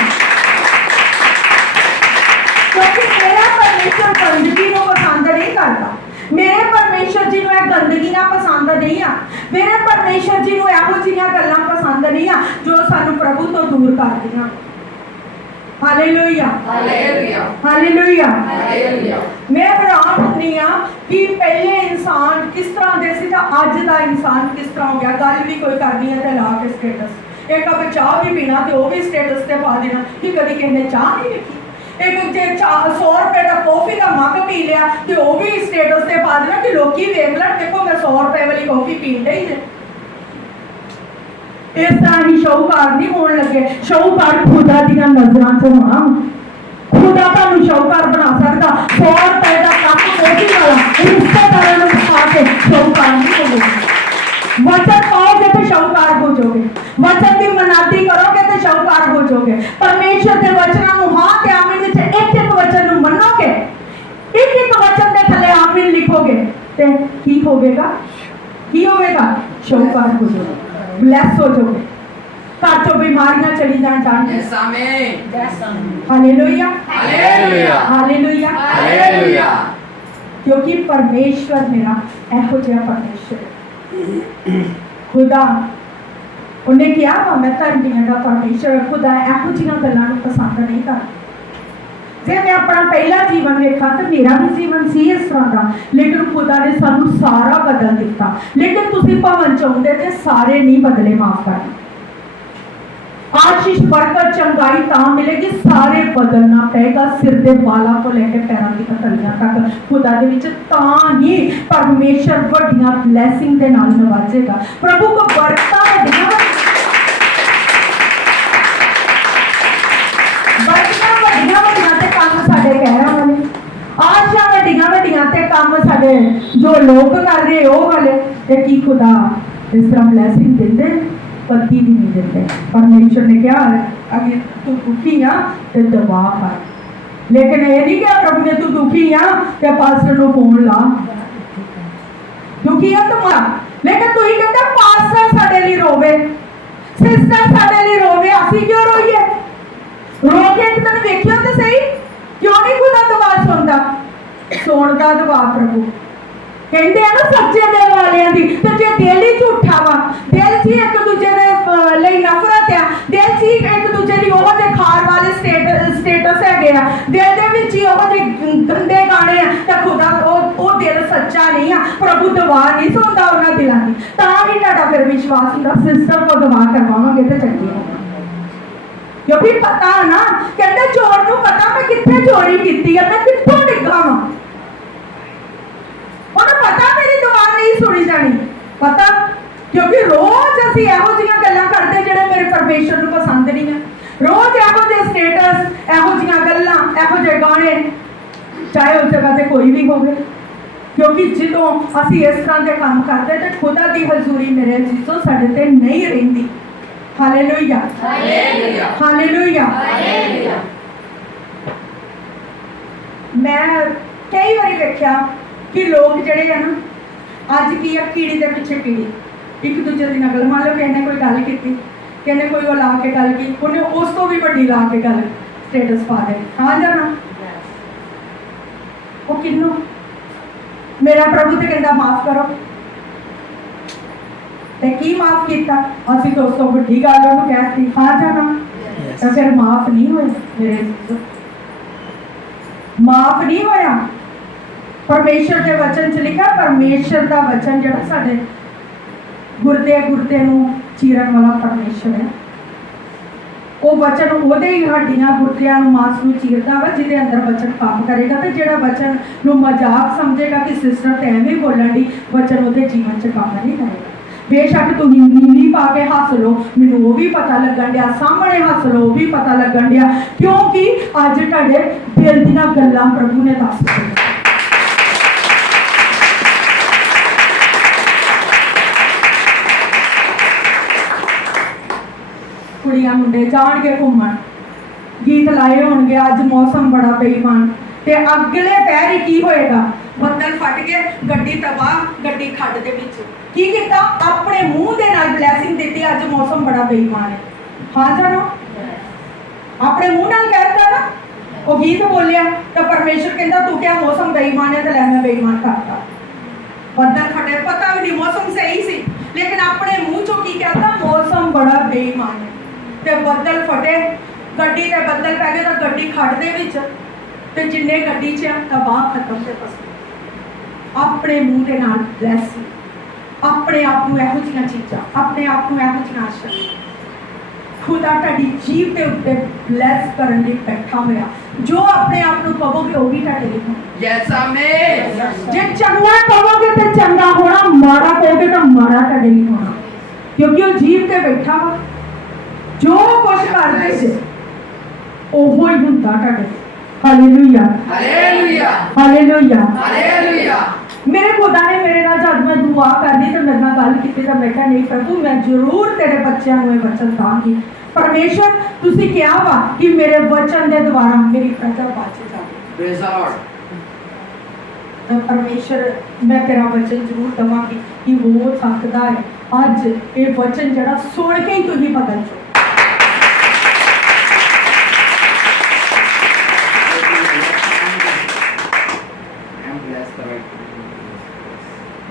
ਕਿਉਂਕਿ ਮੇਰਾ ਪਰਮੇਸ਼ਰ ਗੰਦਗੀ ਨੂੰ ਪਸੰਦ ਨਹੀਂ ਕਰਦਾ। ਮੇਰੇ ਪਰਮੇਸ਼ਰ ਜੀ ਨੂੰ ਇਹ ਗੰਦਗੀਆਂ ਪਸੰਦ ਨਹੀਂ ਆ। ਮੇਰੇ ਪਰਮੇਸ਼ਰ ਜੀ ਨੂੰ ਇਹੋ ਜਿਹੀਆਂ ਗੱਲਾਂ ਪਸੰਦ ਨਹੀਂ ਆ ਜੋ ਸਾਨੂੰ ਪ੍ਰਭੂ ਤੋਂ ਦੂਰ ਕਰਦੀਆਂ। Hallelujah, hallelujah, hallelujah. ਹਾਲੇਲੂਇਆ। ਮੈਂ ਹੈਰਾਨ ਹੁੰਦੀ ਆ ਕਿ ਪਹਿਲੇ ਇਨਸਾਨ ਕਿਸ ਤਰ੍ਹਾਂ ਦੇ ਸੀ ਤਾਂ ਅੱਜ ਦਾ ਇਨਸਾਨ ਕਿਸ ਤਰ੍ਹਾਂ ਹੋ ਗਿਆ। ਗੱਲ ਵੀ ਕੋਈ ਕਰਨੀ ਹੈ ਤੇ ਲਾ ਕੇ ਸਟੇਟਸ। ਇੱਕ ਕੱਪ ਚਾਹ ਵੀ ਪੀਣਾ ਤੇ ਉਹ ਵੀ ਸਟੇਟਸ ਤੇ ਪਾ ਦੇਣਾ ਕਿ ਕਦੀ ਕਿਸੇ ਨੇ ਚਾਹ ਨਹੀਂ ਵੇਖੀ। ਇੱਕ ਜੇ 100 ਰੁਪਏ ਦਾ ਕੌਫੀ ਦਾ ਮੱਗ ਪੀ ਲਿਆ ਤੇ ਉਹ ਵੀ ਸਟੇਟਸ ਤੇ ਪਾ ਦੇਣਾ ਕਿ ਲੋਕੀ ਵੇਖ ਲੈਣ, ਦੇਖੋ ਮੈਂ 100 ਰੁਪਏ ਵਾਲੀ ਕੌਫੀ ਪੀਣ ਡਈ ਜੇ। ਇਸ ਤਰ੍ਹਾਂ ਹੀ ਸ਼ੌਹਕਾਰ ਨਹੀਂ ਹੋਣ ਲੱਗੇ। ਸ਼ੌਹਕਾਰ ਖੁਦਾ ਦੀਆਂ ਨਜ਼ਰਾਂ 'ਚ ਹੋਣਾ। ਖੁਦਾ ਤੁਹਾਨੂੰ ਸ਼ੌਹਕਾਰ ਬਣਾ ਸਕਦਾ। 100 ਰੁਪਏ ਦਾ ਕੱਪ ਕੌਫੀ ਵਾਲਾ ਰਿਸ਼ਤੇਦਾਰਾਂ ਨੂੰ ਖਾ ਕੇ ਸ਼ੌਹਕਾਰ ਨਹੀਂ ਹੋਵੋਗੇ। ਵਚਨ ਪਾਓਗੇ ਤੇ ਸ਼ੌਹਕਾਰ ਹੋ ਜਾਓਗੇ। ਵਚਨ ਦੀ ਮਨਾਦੀ ਕਰੋਗੇ ਤੇ ਸ਼ੌਹਕਾਰ ਹੋ ਜਾਓਗੇ। ਪਰਮੇਸ਼ਰ ਦੇ ਵਚਨਾਂ ਨੂੰ ਹਾਂ ਤੇ ਆਮੀਨ ਵਿੱਚ ਇੱਕ ਇੱਕ ਵਚਨ ਨੂੰ ਮੰਨੋਗੇ, ਇੱਕ ਇੱਕ ਵਚਨ ਦੇ ਥੱਲੇ ਆਮੀਨ ਲਿਖੋਗੇ ਤੇ ਕੀ ਹੋਵੇਗਾ? ਕੀ ਹੋਵੇਗਾ? ਸ਼ੌਹਕਾਰ ਹੋ ਜਾਓਗੇ, ਬਲੈਸ ਹੋ ਜਾਓਗੇ। ਘਰ ਚੋਂ ਬਿਮਾਰੀਆਂ ਚਲੀ ਜਾਣਗੀਆਂ। Yes, amen. Hallelujah, hallelujah, hallelujah, hallelujah. ਕਿਉਂਕਿ ਪਰਮੇਸ਼ਵਰ ਮੇਰਾ ਇਹੋ ਜਿਹਾ ਪਰਮੇਸ਼ਵਰ ਹੈ। ਖੁਦਾ ਉਹਨੇ ਕਿਹਾ ਵਾ ਮੈਂ ਧਰਮੀਆਂ ਦਾ ਪਰਮੇਸ਼ਵਰ। ਖੁਦਾ ਇਹੋ ਜਿਹੀਆਂ ਗੱਲਾਂ ਨੂੰ ਪਸੰਦ ਨਹੀਂ ਕਰਦਾ। ਜੇ ਮੈਂ ਆਪਣਾ ਪਹਿਲਾ ਜੀਵਨ ਵੇਖਾਂ ਤਾਂ ਮੇਰਾ ਵੀ ਜੀਵਨ ਸੀ ਇਸ ਤਰ੍ਹਾਂ ਦਾ, ਲੇਕਿਨ ਖੁਦਾ ਨੇ ਸਾਨੂੰ ਸਾਰਾ ਬਦਲ ਦਿੱਤਾ। ਲੇਕਿਨ ਤੁਸੀਂ ਭਾਵੇਂ ਚਾਹੁੰਦੇ ਤੇ ਸਾਰੇ ਨਹੀਂ ਬਦਲੇ ਮਾਫ ਕਰਨਾ। ਆਸ਼ੀਸ਼ ਬਰਕਤ ਚੰਗਾਈ ਤਾਂ ਮਿਲੇਗੀ, ਸਾਰੇ ਬਦਲਣਾ ਪਏਗਾ ਸਿਰ ਦੇ ਵਾਲਾਂ ਤੋਂ ਲੈ ਕੇ ਪੈਰਾਂ ਦੀ ਤਲੀਆਂ ਤੱਕ। ਖੁਦਾ ਦੇ ਵਿੱਚ ਤਾਂ ਹੀ ਪਰਮੇਸ਼ਰ ਵੱਡੀਆਂ ਬਲੈਸਿੰਗ ਦੇ ਨਾਲ ਨਵਾਜੇਗਾ। ਪ੍ਰਭੂ ਕੋ ਬਰਕਤਾਂ ਵੱਡੀਆਂ ਵੱਡੀਆਂ ਤੇ ਕੰਮ ਸਾਡੇ ਕਹਿਰਾਂ ਵਾਲੇ, ਆਸ਼ਾ ਵੱਡੀਆਂ ਤੇ ਕੰਮ ਸਾਡੇ ਜੋ ਲੋਕ ਕਰ ਰਹੇ ਉਹ ਵਾਲੇ। ਤੇ ਕੀ ਖੁਦਾ ਇਸ ਤਰ੍ਹਾਂ ਬਲੈਸਿੰਗ ਦਿੰਦੇ? ਪਤੀ ਵੀ ਨਹੀਂ ਦਿੰਦੇ। ਪਰਮੇਸ਼ਰ ਨੇ ਕਿਹਾ ਅਗੇ ਤੂੰ ਦੁਖੀ ਆ ਤੇ ਦਵਾ ਕਰ। ਲੇਕਿਨ ਇਹ ਨਹੀਂ ਕਿਹਾ ਪ੍ਰਭੂ ਨੇ ਤੂੰ ਦੁਖੀ ਆ ਤੇ ਪਾਸਟਰ ਨੂੰ ਫੋਨ ਲਾ। ਦੁਖੀ ਆ ਤੁਮਾਰਾ, ਲੇਕਿਨ ਤੂੰ ਹੀ ਕਹਿੰਦਾ ਪਾਸਟਰ ਸਾਡੇ ਲਈ ਰੋਵੇ, ਸਿਸਟਰ ਸਾਡੇ ਲਈ ਰੋਵੇ, ਅਸੀਂ ਕਿਉਂ ਰੋਈਏ? ਰੋ ਕੇ ਇੱਕ ਦਿਨ ਵੇਖਿਓ ਤੇ ਸਹੀ, ਕਿਉਂ ਨਹੀਂ ਖੁਦਾ ਦਵਾ ਸੁਣਦਾ? ਸੁਣਦਾ ਦਵਾ ਪ੍ਰਭੂ। ਕਹਿੰਦੇ ਆ ਨਾ ਸੱਚੇ ਦਿਲ ਵਾਲਿਆਂ ਦੀ। ਤੇ ਜੇ ਦਿਲ ਹੀ ਝੂਠਾ ਵਾ, ਦਿਲ 'ਚ ਇੱਕ ਦੂਜੇ ਦੇ ਲਈ ਨਫ਼ਰਤ ਆ, ਦਿਲ 'ਚ ਇੱਕ ਦੂਜੇ ਲਈ ਉਹ ਜਿਹੇ ਖਾਰ ਵਾਲੇ ਸਟੇਟਸ ਹੈਗੇ ਆ, ਦਿਲ ਦੇ ਵਿੱਚ ਹੀ ਉਹ ਜਿਹੇ ਗੰਦੇ ਗਾਣੇ ਆ, ਤਾਂ ਖੁਦਾ ਉਹ ਦਿਲ ਸੱਚਾ ਨਹੀਂ ਆ। ਪ੍ਰਭੂ ਦਵਾ ਨਹੀਂ ਸੁਣਦਾ ਉਹਨਾਂ ਦਿਲਾਂ ਦੀ। ਤਾਂ ਵੀ ਤੁਹਾਡਾ ਫਿਰ ਵਿਸ਼ਵਾਸ ਹੁੰਦਾ ਸਿਸਟਰ ਕੋ ਦਵਾ ਕਰਵਾਵਾਂਗੇ ਤੇ ਚੰਗੀ ਹੋਣਾ। ਕਿਉਂਕਿ ਪਤਾ ਨਾ, ਕਹਿੰਦੇ ਚੋਰ ਨੂੰ ਪਤਾ ਮੈਂ ਕਿੱਥੇ ਚੋਰੀ ਕੀਤੀ ਆ, ਮੈਂ ਕਿੱਥੋਂ ਡਿੱਗਾ ਵਾਂ। ਉਹਨੂੰ ਪਤਾ ਮੇਰੀ ਦੁਆ ਨਹੀਂ ਸੁਣੀ ਜਾਣੀ। ਪਤਾ ਕਿਉਂਕਿ ਰੋਜ਼ ਅਸੀਂ ਇਹੋ ਜਿਹੀਆਂ ਗੱਲਾਂ ਕਰਦੇ ਜਿਹੜੇ ਮੇਰੇ ਪਰਮੇਸ਼ਰ ਨੂੰ ਪਸੰਦ ਨਹੀਂ ਆ। ਰੋਜ਼ ਇਹੋ ਜਿਹੇ ਸਟੇਟਸ, ਇਹੋ ਜਿਹੀਆਂ ਗੱਲਾਂ, ਇਹੋ ਜਿਹੇ ਗਾਣੇ, ਚਾਹੇ ਉਸ ਜਗ੍ਹਾ ਤੇ ਕੋਈ ਵੀ ਹੋਵੇ। ਕਿਉਂਕਿ ਜਦੋਂ ਅਸੀਂ ਇਸ ਤਰ੍ਹਾਂ ਦੇ ਕੰਮ ਕਰਦੇ ਤੇ ਖੁਦਾ ਦੀ ਹਜ਼ੂਰੀ ਮੇਰੇ ਅਜ਼ੀਜ਼ੋ ਸਾਡੇ ਤੇ ਨਹੀਂ ਰਹਿੰਦੀ। Hallelujah, hallelujah, hallelujah, hallelujah. ਮੈਂ ਕਈ ਵਾਰੀ ਵੇਖਿਆ ਕਿ ਲੋਕ ਜਿਹੜੇ ਆ ਨਾ ਅੱਜ ਕੀ ਆ, ਕੀੜੀ ਦੇ ਪਿੱਛੇ ਕੀੜੀ, ਇੱਕ ਦੂਜੇ ਦੀ ਨਕਲ। ਮੰਨ ਲਓ ਕਿਸੇ ਨੇ ਕੋਈ ਗੱਲ ਕੀਤੀ, ਕਿਸੇ ਨੇ ਕੋਈ ਉਹ ਲਾ ਕੇ ਗੱਲ ਕੀ, ਉਹਨੇ ਉਸ ਤੋਂ ਵੀ ਵੱਡੀ ਲਾ ਕੇ ਗੱਲ ਸਟੇਟਸ ਪਾ ਦੇ। ਹਾਂ ਜਾਂ ਨਾ? ਉਹ ਕਿਹਨੂੰ? ਮੇਰਾ ਪ੍ਰਭੂ ਤੇ ਕਹਿੰਦਾ ਮਾਫ ਕਰੋ। ਤੇ ਕੀ ਮਾਫ ਕੀਤਾ? ਅਸੀਂ ਤਾਂ ਉਸ ਤੋਂ ਵੱਡੀ ਗੱਲ ਉਹਨੂੰ ਕਹਿਤੀ। ਹਾਂ ਜਾਂ ਨਾ? ਤਾਂ ਫਿਰ ਮਾਫ ਨਹੀਂ ਹੋਇਆ ਮੇਰੇ, ਮਾਫ ਨਹੀਂ ਹੋਇਆ। ਪਰਮੇਸ਼ਰ ਦੇ ਵਚਨ 'ਚ ਲਿਖਿਆ, ਪਰਮੇਸ਼ਰ ਦਾ ਵਚਨ ਜਿਹੜਾ ਸਾਡੇ ਗੁਰਦੇ ਨੂੰ ਚੀਰਨ ਵਾਲਾ ਪਰਮੇਸ਼ਰ ਹੈ। ਉਹ ਵਚਨ ਉਹਦੇ ਹੀ ਹੱਡੀਆਂ ਗੁਰਦਿਆਂ ਨੂੰ ਮਾਸ ਨੂੰ ਚੀਰਦਾ ਵਾ ਜਿਹਦੇ ਅੰਦਰ ਵਚਨ ਕੰਮ ਕਰੇਗਾ। ਤੇ ਜਿਹੜਾ ਵਚਨ ਨੂੰ ਮਜ਼ਾਕ ਸਮਝੇਗਾ ਕਿ ਸਿਸਟਰ ਤੇ ਐਵੇਂ ਬੋਲਣ ਦੀ, ਵਚਨ ਉਹਦੇ ਜੀਵਨ 'ਚ ਕੰਮ ਨਹੀਂ ਕਰੇਗਾ। ਬੇਸ਼ੱਕ ਤੁਸੀਂ ਨੀਲੀ ਪਾ ਕੇ ਹੱਸ ਲਓ, ਮੈਨੂੰ ਉਹ ਵੀ ਪਤਾ ਲੱਗਣ ਡਿਆ, ਸਾਹਮਣੇ ਹੱਸ ਲਓ ਉਹ ਵੀ ਪਤਾ ਲੱਗਣ ਡਿਆ, ਕਿਉਂਕਿ ਅੱਜ ਤੁਹਾਡੇ ਦਿਲ ਦੀਆਂ ਗੱਲਾਂ ਪ੍ਰਭੂ ਨੇ ਦੱਸ ਦਿੱਤੀਆਂ। ਕੁੜੀਆਂ ਮੁੰਡੇ ਜਾਣਗੇ ਘੁੰਮਣ, ਗੀਤ ਲਾਏ ਹੋਣਗੇ ਅੱਜ ਮੌਸਮ ਬੜਾ ਬੇਈਮਾਨ, ਤੇ ਅਗਲੇ ਪੈਰ ਹੀ ਕੀ ਹੋਏਗਾ? ਬੱਦਲ ਫਟ ਗਏ, ਗੱਡੀ ਤਬਾਹ, ਗੱਡੀ ਖੱਡ ਦੇ ਵਿੱਚ। ਕੀ ਕੀਤਾ? ਆਪਣੇ ਮੂੰਹ ਦੇ ਨਾਲ ਬਲੇਸਿੰਗ ਦਿੱਤੀ, ਅੱਜ ਮੌਸਮ ਬੜਾ ਬੇਈਮਾਨ ਹੈ। ਹਾਂ ਜਾਨੋ, ਆਪਣੇ ਮੂੰਹ ਨਾਲ ਕਹਿਤਾ ਨਾ, ਉਹ ਗੀਤ ਬੋਲਿਆ ਤਾਂ ਪਰਮੇਸ਼ਰ ਕਹਿੰਦਾ ਤੂੰ ਕਿਹਾ ਮੌਸਮ ਬੇਈਮਾਨ ਹੈ, ਤਾਂ ਲੈ ਮੈਂ ਬੇਈਮਾਨ ਕਰਤਾ। ਬੱਦਲ ਫਟੇ, ਪਤਾ ਵੀ ਨਹੀਂ ਮੌਸਮ ਸਹੀ ਸੀ, ਲੇਕਿਨ ਆਪਣੇ ਮੂੰਹ ਚੋਂ ਕੀ कहता? मौसम बड़ा बेईमान है। ते ਬੱਦਲ फटे, ਗੱਡੀ ਤੇ ਬੱਦਲ ਪੈ ਗਏ ਤਾਂ ਗੱਡੀ ਖੱਡ ਦੇ ਵਿੱਚ, ਤੇ ਜਿੰਨੇ ਗੱਡੀ 'ਚ ਤਬਾਹ ਖਤਮ ਤੇ ਫਸ। ਆਪਣੇ ਮੂੰਹ ਦੇ ਨਾਲ ਬਲੈਸ, ਆਪਣੇ ਆਪ ਨੂੰ ਇਹੋ ਜਿਹੀਆਂ ਚੀਜ਼ਾਂ, ਆਪਣੇ ਆਪ ਨੂੰ ਇਹੋ ਜਿਹੀਆਂ ਆਸ਼ਾ ਖੁਦਾ ਤੁਹਾਡੀ ਜੀਭ ਦੇ ਉੱਤੇ ਬਲੈਸ ਕਰਨ ਲਈ ਬੈਠਾ ਹੋਇਆ। ਜੋ ਆਪਣੇ ਆਪ ਨੂੰ ਕਹੋਗੇ ਉਹ ਵੀ ਤੁਹਾਡੇ ਲਈ ਹੋਣਾ। यस आमीन। ਜੇ ਚੰਗਾ ਕਹੋਗੇ ਤੇ ਚੰਗਾ ਹੋਣਾ, ਮਾੜਾ ਕਹੋਗੇ ਤਾਂ ਮਾੜਾ ਤੁਹਾਡੇ ਲਈ ਹੋਣਾ, ਕਿਉਂਕਿ ਉਹ ਜੀਭ ਤੇ ਬੈਠਾ ਵਾ। ਜੋ ਕੁਝ ਕਰਦੇ ਸੀ ਉਹੋ ਹੀ ਹੁੰਦਾ ਤੁਹਾਡੇ। Hallelujah, hallelujah hallelujah, hallelujah. ਮੇਰੇ ਖੁਦਾ ਨੇ ਮੇਰੇ ਨਾਲ ਜਦ ਮੈਂ ਦੁਆ ਕਰਦੀ ਤੇ ਮੇਰੇ ਨਾਲ ਗੱਲ ਕੀਤੀ ਤਾਂ ਮੈਂ ਕਿਹਾ ਨਹੀਂ ਪ੍ਰਭੂ, ਮੈਂ ਜ਼ਰੂਰ ਤੇਰੇ ਬੱਚਿਆਂ ਨੂੰ ਇਹ ਵਚਨ ਦਾਂਗੀ। ਪਰਮੇਸ਼ਰ ਤੁਸੀਂ ਕਿਹਾ ਵਾ ਕਿ ਮੇਰੇ ਵਚਨ ਦੇ ਦੁਆਰਾ ਮੇਰੀ ਪ੍ਰਜਾ ਬਚ ਜਾਵੇ। Praise the Lord. ਤਾਂ ਪਰਮੇਸ਼ਰ ਮੈਂ ਤੇਰਾ ਵਚਨ ਜ਼ਰੂਰ ਦਵਾਂਗੀ ਕਿ ਹੋ ਸਕਦਾ ਹੈ ਅੱਜ ਇਹ ਵਚਨ ਜਿਹੜਾ ਸੁਣ ਕੇ ਹੀ ਤੁਸੀਂ ਬਦਲ ਜਾਓ।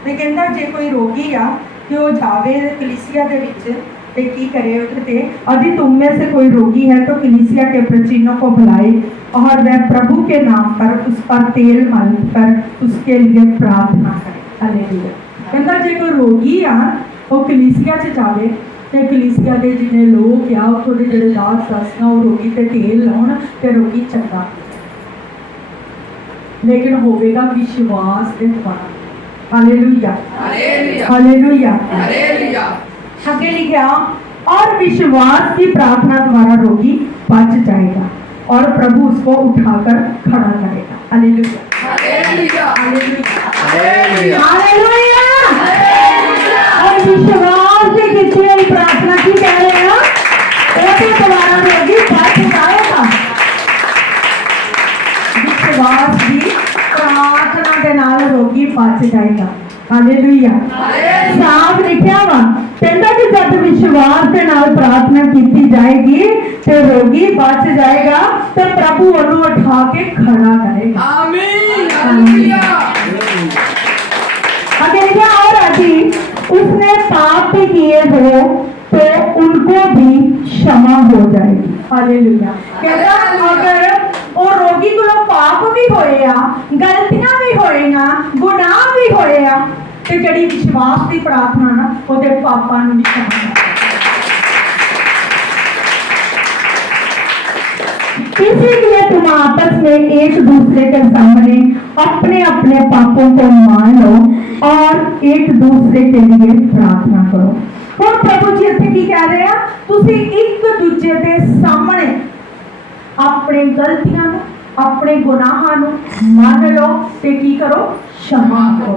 ਤੇ ਕਹਿੰਦਾ ਜੇ ਕੋਈ ਰੋਗੀ ਆ ਕਿ ਉਹ ਜਾਵੇ कलीसिया ਦੇ ਵਿੱਚ ਤੇ ਕੀ करे ਉੱਥੇ ਤੇ यदि तुम में से कोई रोगी है तो कलीसिया के प्राचीनों को बुलाए और वह प्रभु के नाम पर उस पर तेल मल कर उसके लिए प्रार्थना करे। हालेलुया। कहता जे कोई रोगी आ वो कलीसिया च जावे ते कलीसिया ਦੇ जिन्ने लोग आ ਉੱਥੋਂ ਦੇ ਜਿਹੜੇ ਦਾਸ दासियां ਉਹ ਰੋਗੀ ਤੇ ਤੇਲ ਲਾਉਣ ਤੇ ਰੋਗੀ ਚੰਗਾ, लेकिन होवेगा विश्वास के द्वारा। Hallelujah, hallelujah hallelujah, hallelujah. आगे लिखा और विश्वास की प्रार्थना द्वारा रोगी बच जाएगा और प्रभु उसको उठाकर खड़ा करेगा। Hallelujah, hallelujah hallelujah, hallelujah. और विश्वास से की हुई प्रार्थना की कह रहे हैं, उसके द्वारा रोगी बच जाएगा। विश्वास की प्रार्थना के नाल रोगी बच जाएगा। हालेलुया। साफ लिखा वा कहता कि जब विश्वास के नाल प्रार्थना की जाएगी तो रोगी बच जाएगा तो प्रभु उन्हें उठा के खड़ा करेगा। आमीन हालेलुया। आगे लिखा और यदि उसने पाप भी किए हो तो उनको भी क्षमा हो जाएगी। हालेलुया। कहता अगर और रोगी को पाप भी होए आ, गलतियां भी होए ना, गुनाह भी होए आ, ते जड़ी विश्वास की प्रार्थना ना ओदे पापां नूं भी क्षमा कर। इसीलिए तुम आपस में एक दूसरे के सामने अपने अपने पापों को मान लो और एक दूसरे के लिए प्रार्थना करो। और प्रभु जी इत्थे की कह रहे हैं, तुसी एक दूजे के सामने अपने गलतियां नूं, अपने गुनाहां नूं मान लो ते की करो? क्षमा करो।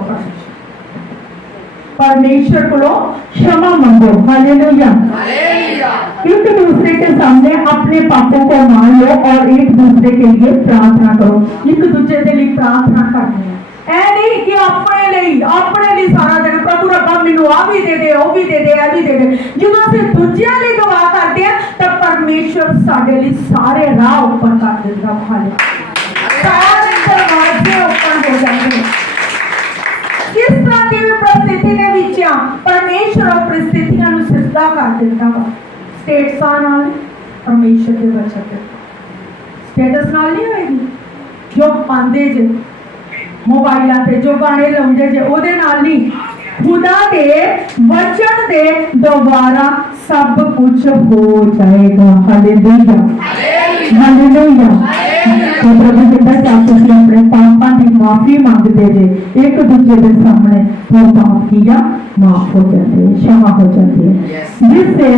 परमेश्वर को क्षमा मांगो। Hallelujah, hallelujah. एक दूसरे के सामने अपने पापों को मान लो और एक दूसरे के लिए प्रार्थना करो। एक दूसरे के लिए प्रार्थना करनी है, ऐ नहीं कि अपने लिए सारा दिन प्रभु रब्बा मैनू आ भी दे दे, ओ भी दे दे, ए भी दे दे। जब ਅਸੀਂ ਦੂਜਿਆਂ ਲਈ ਦੁਆ ਕਰਦੇ ਆ ਤਾਂ ਪਰਮੇਸ਼ਰ ਸਾਡੇ ਲਈ ਸਾਰੇ ਰਾਹ ਓਪਨ ਕਰ ਦਿੰਦਾ। ਹਾਲੇ ਸਾਰੇ ਦਰਵਾਜ਼ੇ ਓਪਨ ਹੋ ਜਾਂਦੇ ਨੇ। किस तरह की भी परिस्थिति के विच आ परमेश्वर और परिस्थितियां नूं सिद्धा कर दिंदा वा। स्टेटसां नाल परमेश्वर दे वचन दे स्टेटस नाल नहीं होएगी। जो पांदे जे मोबाइलां ते जो गाने लाउंदे जे ओदे नाल नहीं, खुदा के वचन दे दोबारा सब कुछ हो जाएगा। Hallelujah hallelujah. तो प्रभु कहता है आप तुसी अपने पापों की माफी मांगते जे एक दूसरे के सामने वो पाप किया माफ हो जाते हैं, क्षमा हो जाती है, जिससे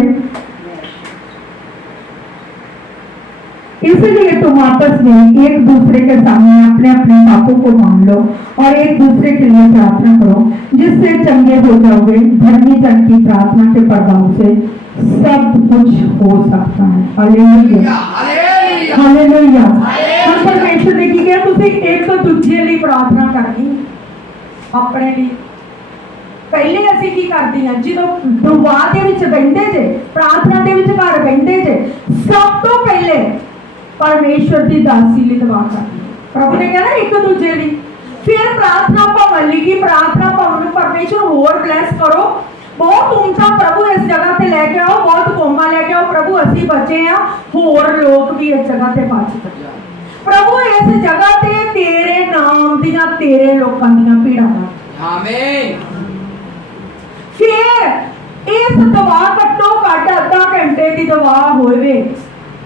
इसलिए तुम आपस में एक दूसरे के सामने अपने अपने पापों को मान लो और एक दूसरे के लिए प्रार्थना करो, जिससे चंगे हो जाओगे। धर्मी जन की प्रार्थना के प्रभाव से सब कुछ हो सकता है। Hallelujah hallelujah. हम परमेश्वर ने की किया तुसी एक दूजे लिए प्रार्थना करनी अपने लिए। पहले ਅਸੀਂ ਕੀ ਕਰਦੀਆਂ ਜਦੋਂ ਦੁਆ ਦੇ ਵਿੱਚ ਬੈਠਦੇ ਜੇ ਪ੍ਰਾਰਥਨਾ ਦੇ ਵਿੱਚ ਘਰ ਬੈਠਦੇ ਜੇ ਸਭ ਤੋਂ ਪਹਿਲੇ परमेश्वर की दासी लिए दुआ करनी। प्रभु ने कहा एक दूजे लिए, फिर प्रार्थना भवन ली की प्रार्थना भवन में परमेश्वर होर ब्लैस करो, बहुत ऊंचा प्रभु इस जगह पे लेके आओ, बहुत कोमा लेके आओ प्रभु, असी बचे हैं, होर लोग भी इस जगह पे बच सकते प्रभु इस जगह पे तेरे नाम दियां तेरे लोकां दियां पीड़ा ना। आमीन। फिर इस दुआ घट्टो घट आधा घंटे की दुआ होवे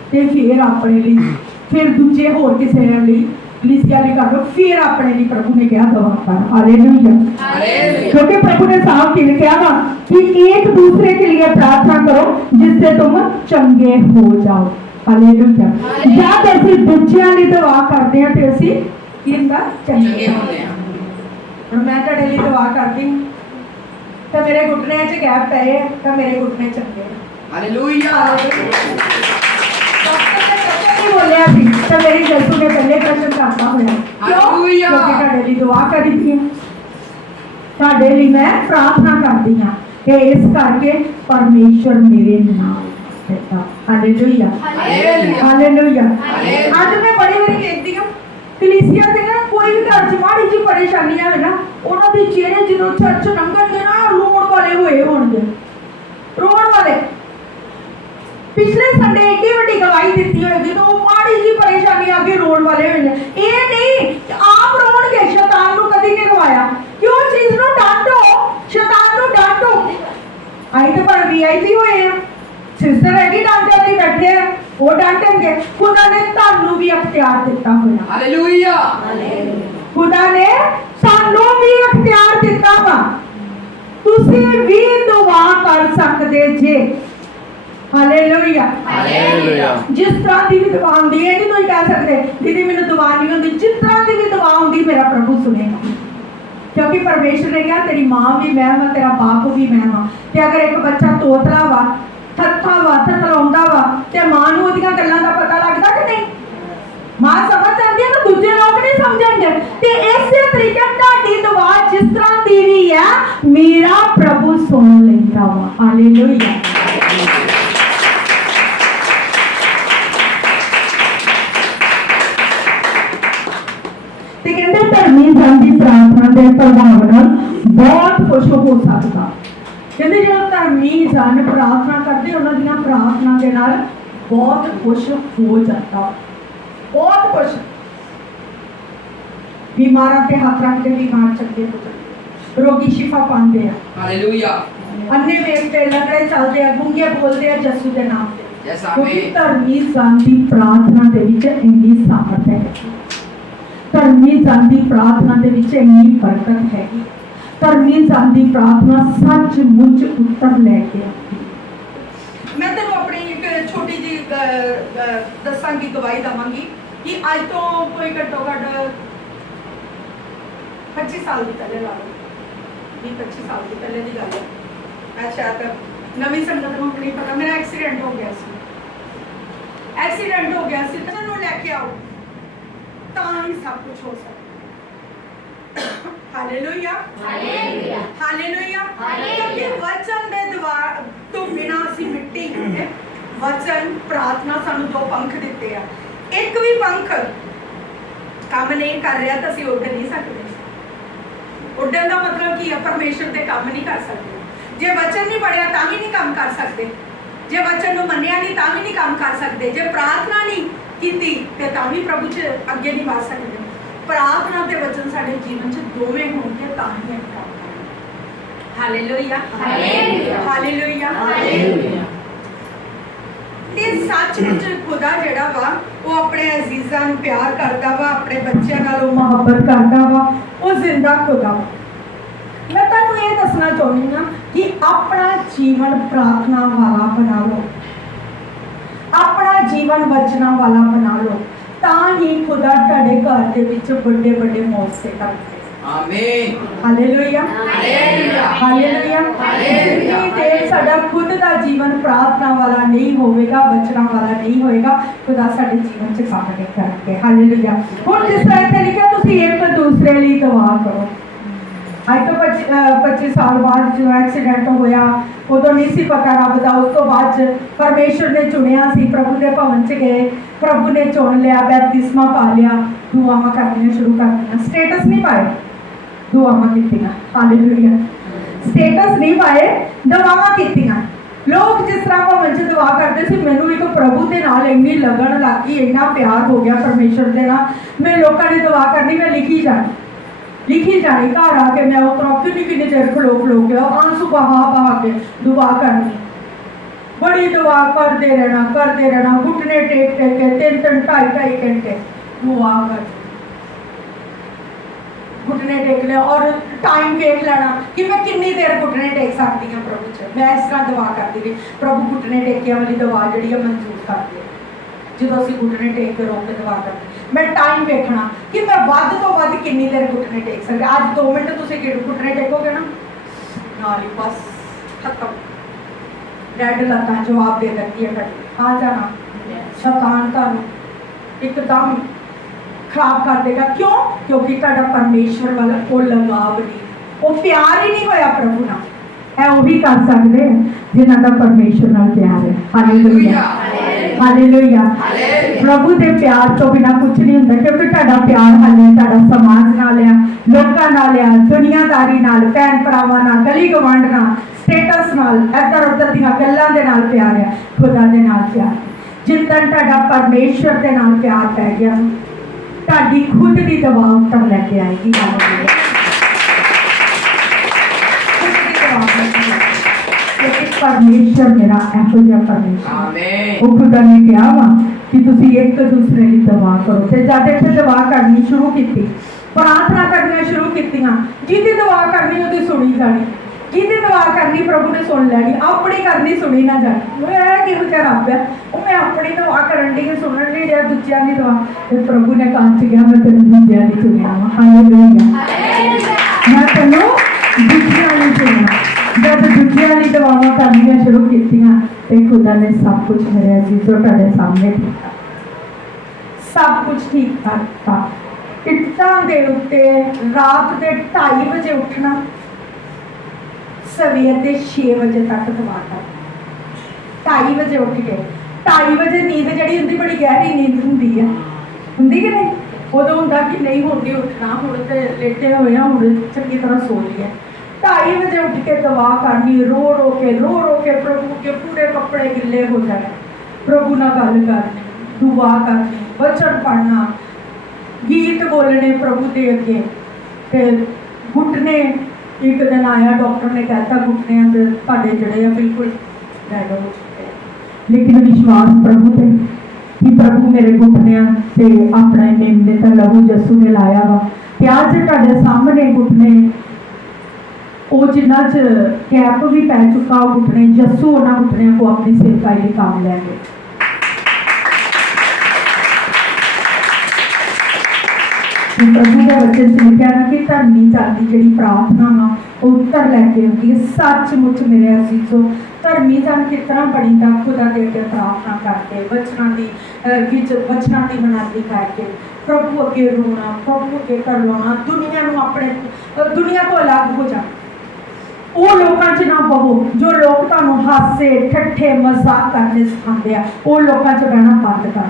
ते फिर अपने लिए फिर दूजे होर किसी लिए कलीसिया लिए कर लो, फिर अपने लिए प्रभु ने कहा दुआ कर। हालेलुया। क्योंकि प्रभु ने साफ कहा ना कि एक दूसरे के लिए प्रार्थना करो जिससे तुम चंगे हो जाओ। हालेलुया। जब ਅਸੀਂ ਦੂਜਿਆਂ ਲਈ ਦੁਆ ਕਰਦੇ ਹਾਂ ਤੇ ਅਸੀਂ ਕੀ ਹੁੰਦਾ ਚੰਗੇ ਹੁੰਦੇ ਹਾਂ। ਹੁਣ ਮੈਂ ਤੁਹਾਡੇ ਲਈ ਦੁਆ ਕਰਦੀ ਹਾਂ ਤਾਂ ਮੇਰੇ ਘੁਟਨਿਆਂ 'ਚ ਗੈਪ ਪਏ ਤਾਂ ਮੇਰੇ ਘੁਟਨੇ ਚੰਗੇ। ਹਾਲੇਲੂਇਆ। बोलिया थी तो मेरी जसू ने पहले प्रश्न करता होया क्योंकि ਤੁਹਾਡੇ ਲਈ दुआ करी थी, ਤੁਹਾਡੇ ਲਈ मैं प्रार्थना करती हाँ कि इस करके परमेश्वर मेरे नाल है। Hallelujah hallelujah. आज मैं बड़ी बारी देखती हूँ कलीसिया ते ना कोई भी घर च माड़ी जी परेशानी है ना उन्हां दे चेहरे ਜਦੋਂ चर्च लंघणगे ना रोण वाले होए होणगे, रोण वाले। पिछले संडे एडी बड़ी गवाही दी होगी तो माड़ी जी परेशानी आके रोण वाले होने ये नहीं आप रोणगे, शैतान नु कदी नहीं रवाया। क्यों चीज नु डांटो, शैतान नु डांटो। आई तो पर वीआईपी होए हैं, सिस्टर हैगी डांटने वाली बैठे हैं, वो डांटेंगे। खुदा ने तानू भी अख्तियार दिता होया। हालेलुया। खुदा ने तानू भी अख्तियार दिता वा, तुसी भी दुआ कर सकदे जे। Hallelujah hallelujah. जिस तरह की भी दुआ आती है नहीं तो कह सकते दीदी मैंने दुआ नहीं होती, जिस तरह की भी दुआ आती मेरा प्रभु सुनेगा। क्योंकि परमेश्वर ने कहा तेरी मां भी मैं वा, तेरा बाप भी मैं वा। ते अगर एक बच्चा तोतला वा, थत्था वा, थथलाउंदा वा ते मां नूं ओदियां गल्लां दा पता लगदा कि नहीं? मां समझ आती है तो दूजे लोग नहीं समझेंगे। ते इसे तरीके ਤੁਹਾਡੀ दुआ जिस तरह की भी है मेरा प्रभु सुन लेता वा। हालेलुया। धर्मी जन की प्रार्थना के प्रभाव नाल बहुत खुश हो सकता। कहते जो धर्मी जन प्रार्थना करते उन्होंने प्रार्थना के नाल बहुत खुश हो जाता, बहुत खुश। बीमारों के हाथ रखते बीमार चंगे हो जाते, रोगी शिफा पाते हैं। हालेलुया। अन्ने वेखते, लंगड़े चलते हैं, गूंगे बोलते हैं जस्सू के नाम से, क्योंकि धर्मी जन की प्रार्थना के विच इन्नी सामर्थ है। धर्मी जन की प्रार्थना के विच इन्नी बरकत है। धर्मी जन की प्रार्थना सचमुच उत्तर लेके आती। मैं तेन अपनी एक छोटी जी दसांगी गवाही देवांगी कि अज तो कोई घट्टो घट 25 साल की पहले ला लो, 25 साल की पहले की गल है। अच्छा तो नवी संगत में नहीं पता, मेरा एक्सीडेंट हो गया सी, एक्सीडेंट हो गया सी। तो लैके आओ तां ही सब कुछ हो सकता। Hallelujah hallelujah hallelujah. क्योंकि वचन दे द्वार तो बिना असी मिट्टी है। वचन प्रार्थना सानू दो पंख दिते आ, एक भी पंख काम नहीं कर रहा तो असी उड़ नहीं सकते। उड़न का मतलब की है परमेश्वर दे काम नहीं कर सकते। जे वचन नहीं पढ़िया तां भी नहीं काम कर सकते, जे वचन नूं मन्निया नहीं तां भी नहीं काम कर सकते, जे प्रार्थना नहीं कीती ते तां भी प्रभु च अगे नहीं बढ़ सकते। प्रार्थना ते वचन साडे जीवन च दोवें होणगे तां ही काम करना। ਹਾਲੇਲੂਇਆ ਹਾਲੇਲੂਇਆ ਤੇ ਸੱਚਮੁੱਚ ਖੁਦਾ ਜਿਹੜਾ ਵਾ ਉਹ ਆਪਣੇ ਅਜ਼ੀਜ਼ਾਂ ਨੂੰ ਪਿਆਰ ਕਰਦਾ ਵਾ, ਆਪਣੇ ਬੱਚਿਆਂ ਨਾਲ ਉਹ ਮੁਹੱਬਤ ਕਰਦਾ ਵਾ, ਉਹ ਜ਼ਿੰਦਾ ਖੁਦਾ ਵਾ। ਮੈਂ ਤੁਹਾਨੂੰ ਇਹ ਦੱਸਣਾ ਚਾਹੁੰਦੀ ਹਾਂ ਕਿ ਆਪਣਾ ਜੀਵਨ ਪ੍ਰਾਰਥਨਾ ਵਾਲਾ ਬਣਾ ਲਓ, ਆਪਣਾ ਜੀਵਨ ਬਚਨਾ ਵਾਲਾ ਬਣਾ ਲਓ, ਤਾਂ ਹੀ ਖੁਦਾ ਤੁਹਾਡੇ ਘਰ ਦੇ ਵਿੱਚ ਵੱਡੇ ਵੱਡੇ ਮੌਕੇ ਕਰਦਾ। ਆਮੀਨ ਹਾਲੇਲੂਇਆ ਹਾਲੇਲੂਇਆ ਹਾਲੇਲੂਇਆ ਹਾਲੇਲੂਇਆ। ਤੇ ਸਾਡਾ ਖੁਦ ਦਾ ਜੀਵਨ ਪ੍ਰਾਰਥਨਾ ਵਾਲਾ ਨਹੀਂ ਹੋਵੇਗਾ, ਬਚਨਾ ਵਾਲਾ ਨਹੀਂ ਹੋਏਗਾ, ਖੁਦਾ ਸਾਡੇ ਜੀਵਨ 'ਚ ਕੰਮ ਨਹੀਂ ਕਰਨਗੇ। ਹਾਲੇਲੂਇਆ। ਹੁਣ ਜਿਸ ਤਰ੍ਹਾਂ ਇੱਥੇ ਲਿਖਿਆ ਤੁਸੀਂ ਇੱਕ ਦੂਸਰੇ ਲਈ ਦੁਆ ਕਰੋ। ਅੱਜ ਤੋਂ 25 ਸਾਲ ਬਾਅਦ ਜੋ ਐਕਸੀਡੈਂਟ ਹੋਇਆ ਉਦੋਂ ਨਹੀਂ ਸੀ ਪਤਾ ਰੱਬ ਦਾ, ਉਸ ਤੋਂ ਬਾਅਦ 'ਚ ਪਰਮੇਸ਼ਰ ਨੇ ਚੁਣਿਆ ਸੀ, ਪ੍ਰਭੂ ਦੇ ਭਵਨ 'ਚ ਗਏ, ਪ੍ਰਭੂ ਨੇ ਚੁਣ ਲਿਆ, ਬੈਪਤਿਸਮਾ ਪਾ ਲਿਆ, ਦੁਆਵਾਂ ਕਰਨੀਆਂ ਸ਼ੁਰੂ ਕਰਤੀਆਂ, ਸਟੇਟਸ ਨਹੀਂ ਪਾਏ, ਦੁਆਵਾਂ ਕੀਤੀਆਂ। ਹਾਲੇਲੂਇਆ। ਸਟੇਟਸ ਨਹੀਂ ਪਾਏ, ਦੁਆਵਾਂ ਕੀਤੀਆਂ। ਲੋਕ ਜਿਸ ਤਰ੍ਹਾਂ ਭਵਨ 'ਚ ਦੁਆ ਕਰਦੇ ਸੀ, ਮੈਨੂੰ ਇੱਕ ਪ੍ਰਭੂ ਦੇ ਨਾਲ ਇੰਨੀ ਲੱਗਣ ਲੱਗ ਗਈ, ਇੰਨਾ ਪਿਆਰ ਹੋ ਗਿਆ ਪਰਮੇਸ਼ਰ ਦੇ ਨਾਲ, ਮੈਂ ਲੋਕਾਂ ਨੇ ਦੁਆ ਕਰਨੀ, ਮੈਂ ਲਿਖੀ ਜਾਣੀ ਘਰ ਆ ਕੇ ਮੈਂ ਉਤਰੋਂ ਕਿੰਨੀ ਦੇਰ ਖਲੋ ਕੇ ਆਂਸੂ ਬਹਾ ਕੇ ਦੁਆ ਕਰਨੀ, ਬੜੀ ਦੁਆ ਕਰਦੇ ਰਹਿਣਾ, ਘੁਟਨੇ ਟੇਕ ਕੇ 3-3 2.5 ਘੰਟੇ ਦੁਆ ਕਰ, घुटने टेक लिया और टाइम वेख लेना कि मैं कितनी देर घुटने टेक सकती हाँ प्रभु च। मैं इस तरह दुआ करती रही, प्रभु घुटने टेकिया वाली दुआ जी मंजूर कर दे। जो असीं घुटने टेक के रोक के दुआ करते, मैं टाइम वेखना कि मैं वध तो वध कितनी देर घुटने टेक सकती। अज 2 मिनट तुसीं घुटने टेकोगे ना, नाल ही बस खत्म, रेड लत्तां जवाब दे देती है, आ जाना शैतान तुहानूं एकदम खराब कर देगा। क्यों? क्योंकि तुहाडा परमेश्वर वाला कोई लगाव नहीं, वो प्यार ही नहीं होया प्रभु नाल। है वो भी कर सकते हैं जिन्हां दा परमेश्वर नाल प्यार है। Hallelujah hallelujah. प्रभु दे प्यार तो बिना कुछ नहीं हुंदा, क्योंकि तुहाडा प्यार हाले तुहाडा समाज नाल है, लोकां नाल है, दुनियादारी नाल, भैन भरावां नाल, गली गवांढ नाल, स्टेटस नाल, इधर उधर दीयां गल्लां दे नाल प्यार है, खुदा दे नाल प्यार। जिद्दन तुहाडा परमेश्वर दे नाल प्यार पै गया, ਤੁਹਾਡੀ खुद की दवा उत्तर लेके आएगी। परमेश्वर मेरा एहो जिहा परमेश्वर, वो खुदा ने कहा वा कि तुसी एक दूसरे की दवा करो। ते जद इत्थे दवा करनी शुरू की, प्रार्थना करनियां शुरू कीतियां, जिहदी दवा करनी उहदी सुनी जानी, जिहदी दवा करनी प्रभु ने सुन लैनी, अपनी करनी सुनी ना जानी। मैं किहो जिहा रब है, मैं अपनी दवा करन दी सुनन नहीं दिया दूजियां दी दवा। ते प्रभु ने कहा गया मैं तेरे दूजियां दी सुनिया वा। हालेलुया। मैं तेनू दूजियां दी सुनिया। जब दूजियां दी दवावां करनियां शुरू कीतियां ते खुदा ने सब कुछ मेरे अजीजों तुहाडे सामने कीता, सब कुछ ठीक करता। इट्टां दे उत्ते रात दे 2:30 बजे उठना, सवेर के 6 बजे तक दवा कर। 2:30 बजे उठ गए, 2:30 बजे नींद जी होंगी बड़ी गहरी नींद होंगी है, होंगी कि नहीं? उदों होंदा कि नहीं होंगी उठना, हुण ते लेटे हुए हैं, हुण चंगी तरह सो लिया। 2:30 बजे उठ के दवा करनी, रो रो के प्रभु के पूरे कपड़े गिले हो जाए, प्रभु नाल गल करनी, दुआ करनी, वचन पढ़ना, गीत बोलने प्रभु के अगे। ते घुटने एक दिन आया, डॉक्टर ने कहता घुटने तुहाडे जिहड़े बिल्कुल डेड हो चुके, लेकिन विश्वास प्रभु ते कि प्रभु मेरे घुटनियां ते अपना निंदित लहू यसू ने लाया वा। ते अज तुहाडे सामने घुटने वो जिन्ना च गैप भी पै चुका, वो घुटने यसू उन्हां घुटनियां को अपनी सेवकाई लई काम लै गए। प्रभु के वचन से लिखा ना कि धर्मी जाति जी प्रार्थना वा उत्तर लैके आती है। सचमुच मेरे अजीजों, धर्मी जन किस तरह बनीदा? खुदा के अगे प्रार्थना करके, वचना की मनादी करके, प्रभु अगे रोना, प्रभु अगे करवाना, दुनिया नूं अपने दुनिया तो अलग हो जा। वो लोगों च ना बहो जो लोग तुहानूं हासे ठट्ठे मजाक करने सिखाते हैं, वो लोगों च बहना बंद कर,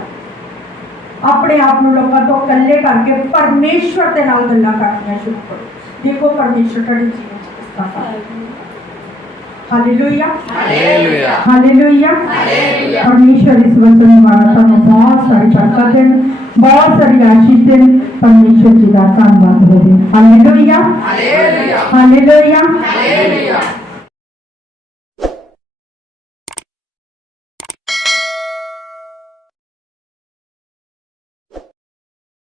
अपने आप को लोगों तो कल्ले करके परमेश्वर के नाल गल्लां करनियां शुरू करो। देखो परमेश्वर तुहाडे जीवन च किस तरह। Hallelujah hallelujah hallelujah. परमेश्वर इस वचन द्वारा ਤੁਹਾਨੂੰ बहुत सारी बरकत देन, बहुत सारी आशीष देन। परमेश्वर जी का धन्यवाद होवे। Hallelujah, hallelujah, hallelujah.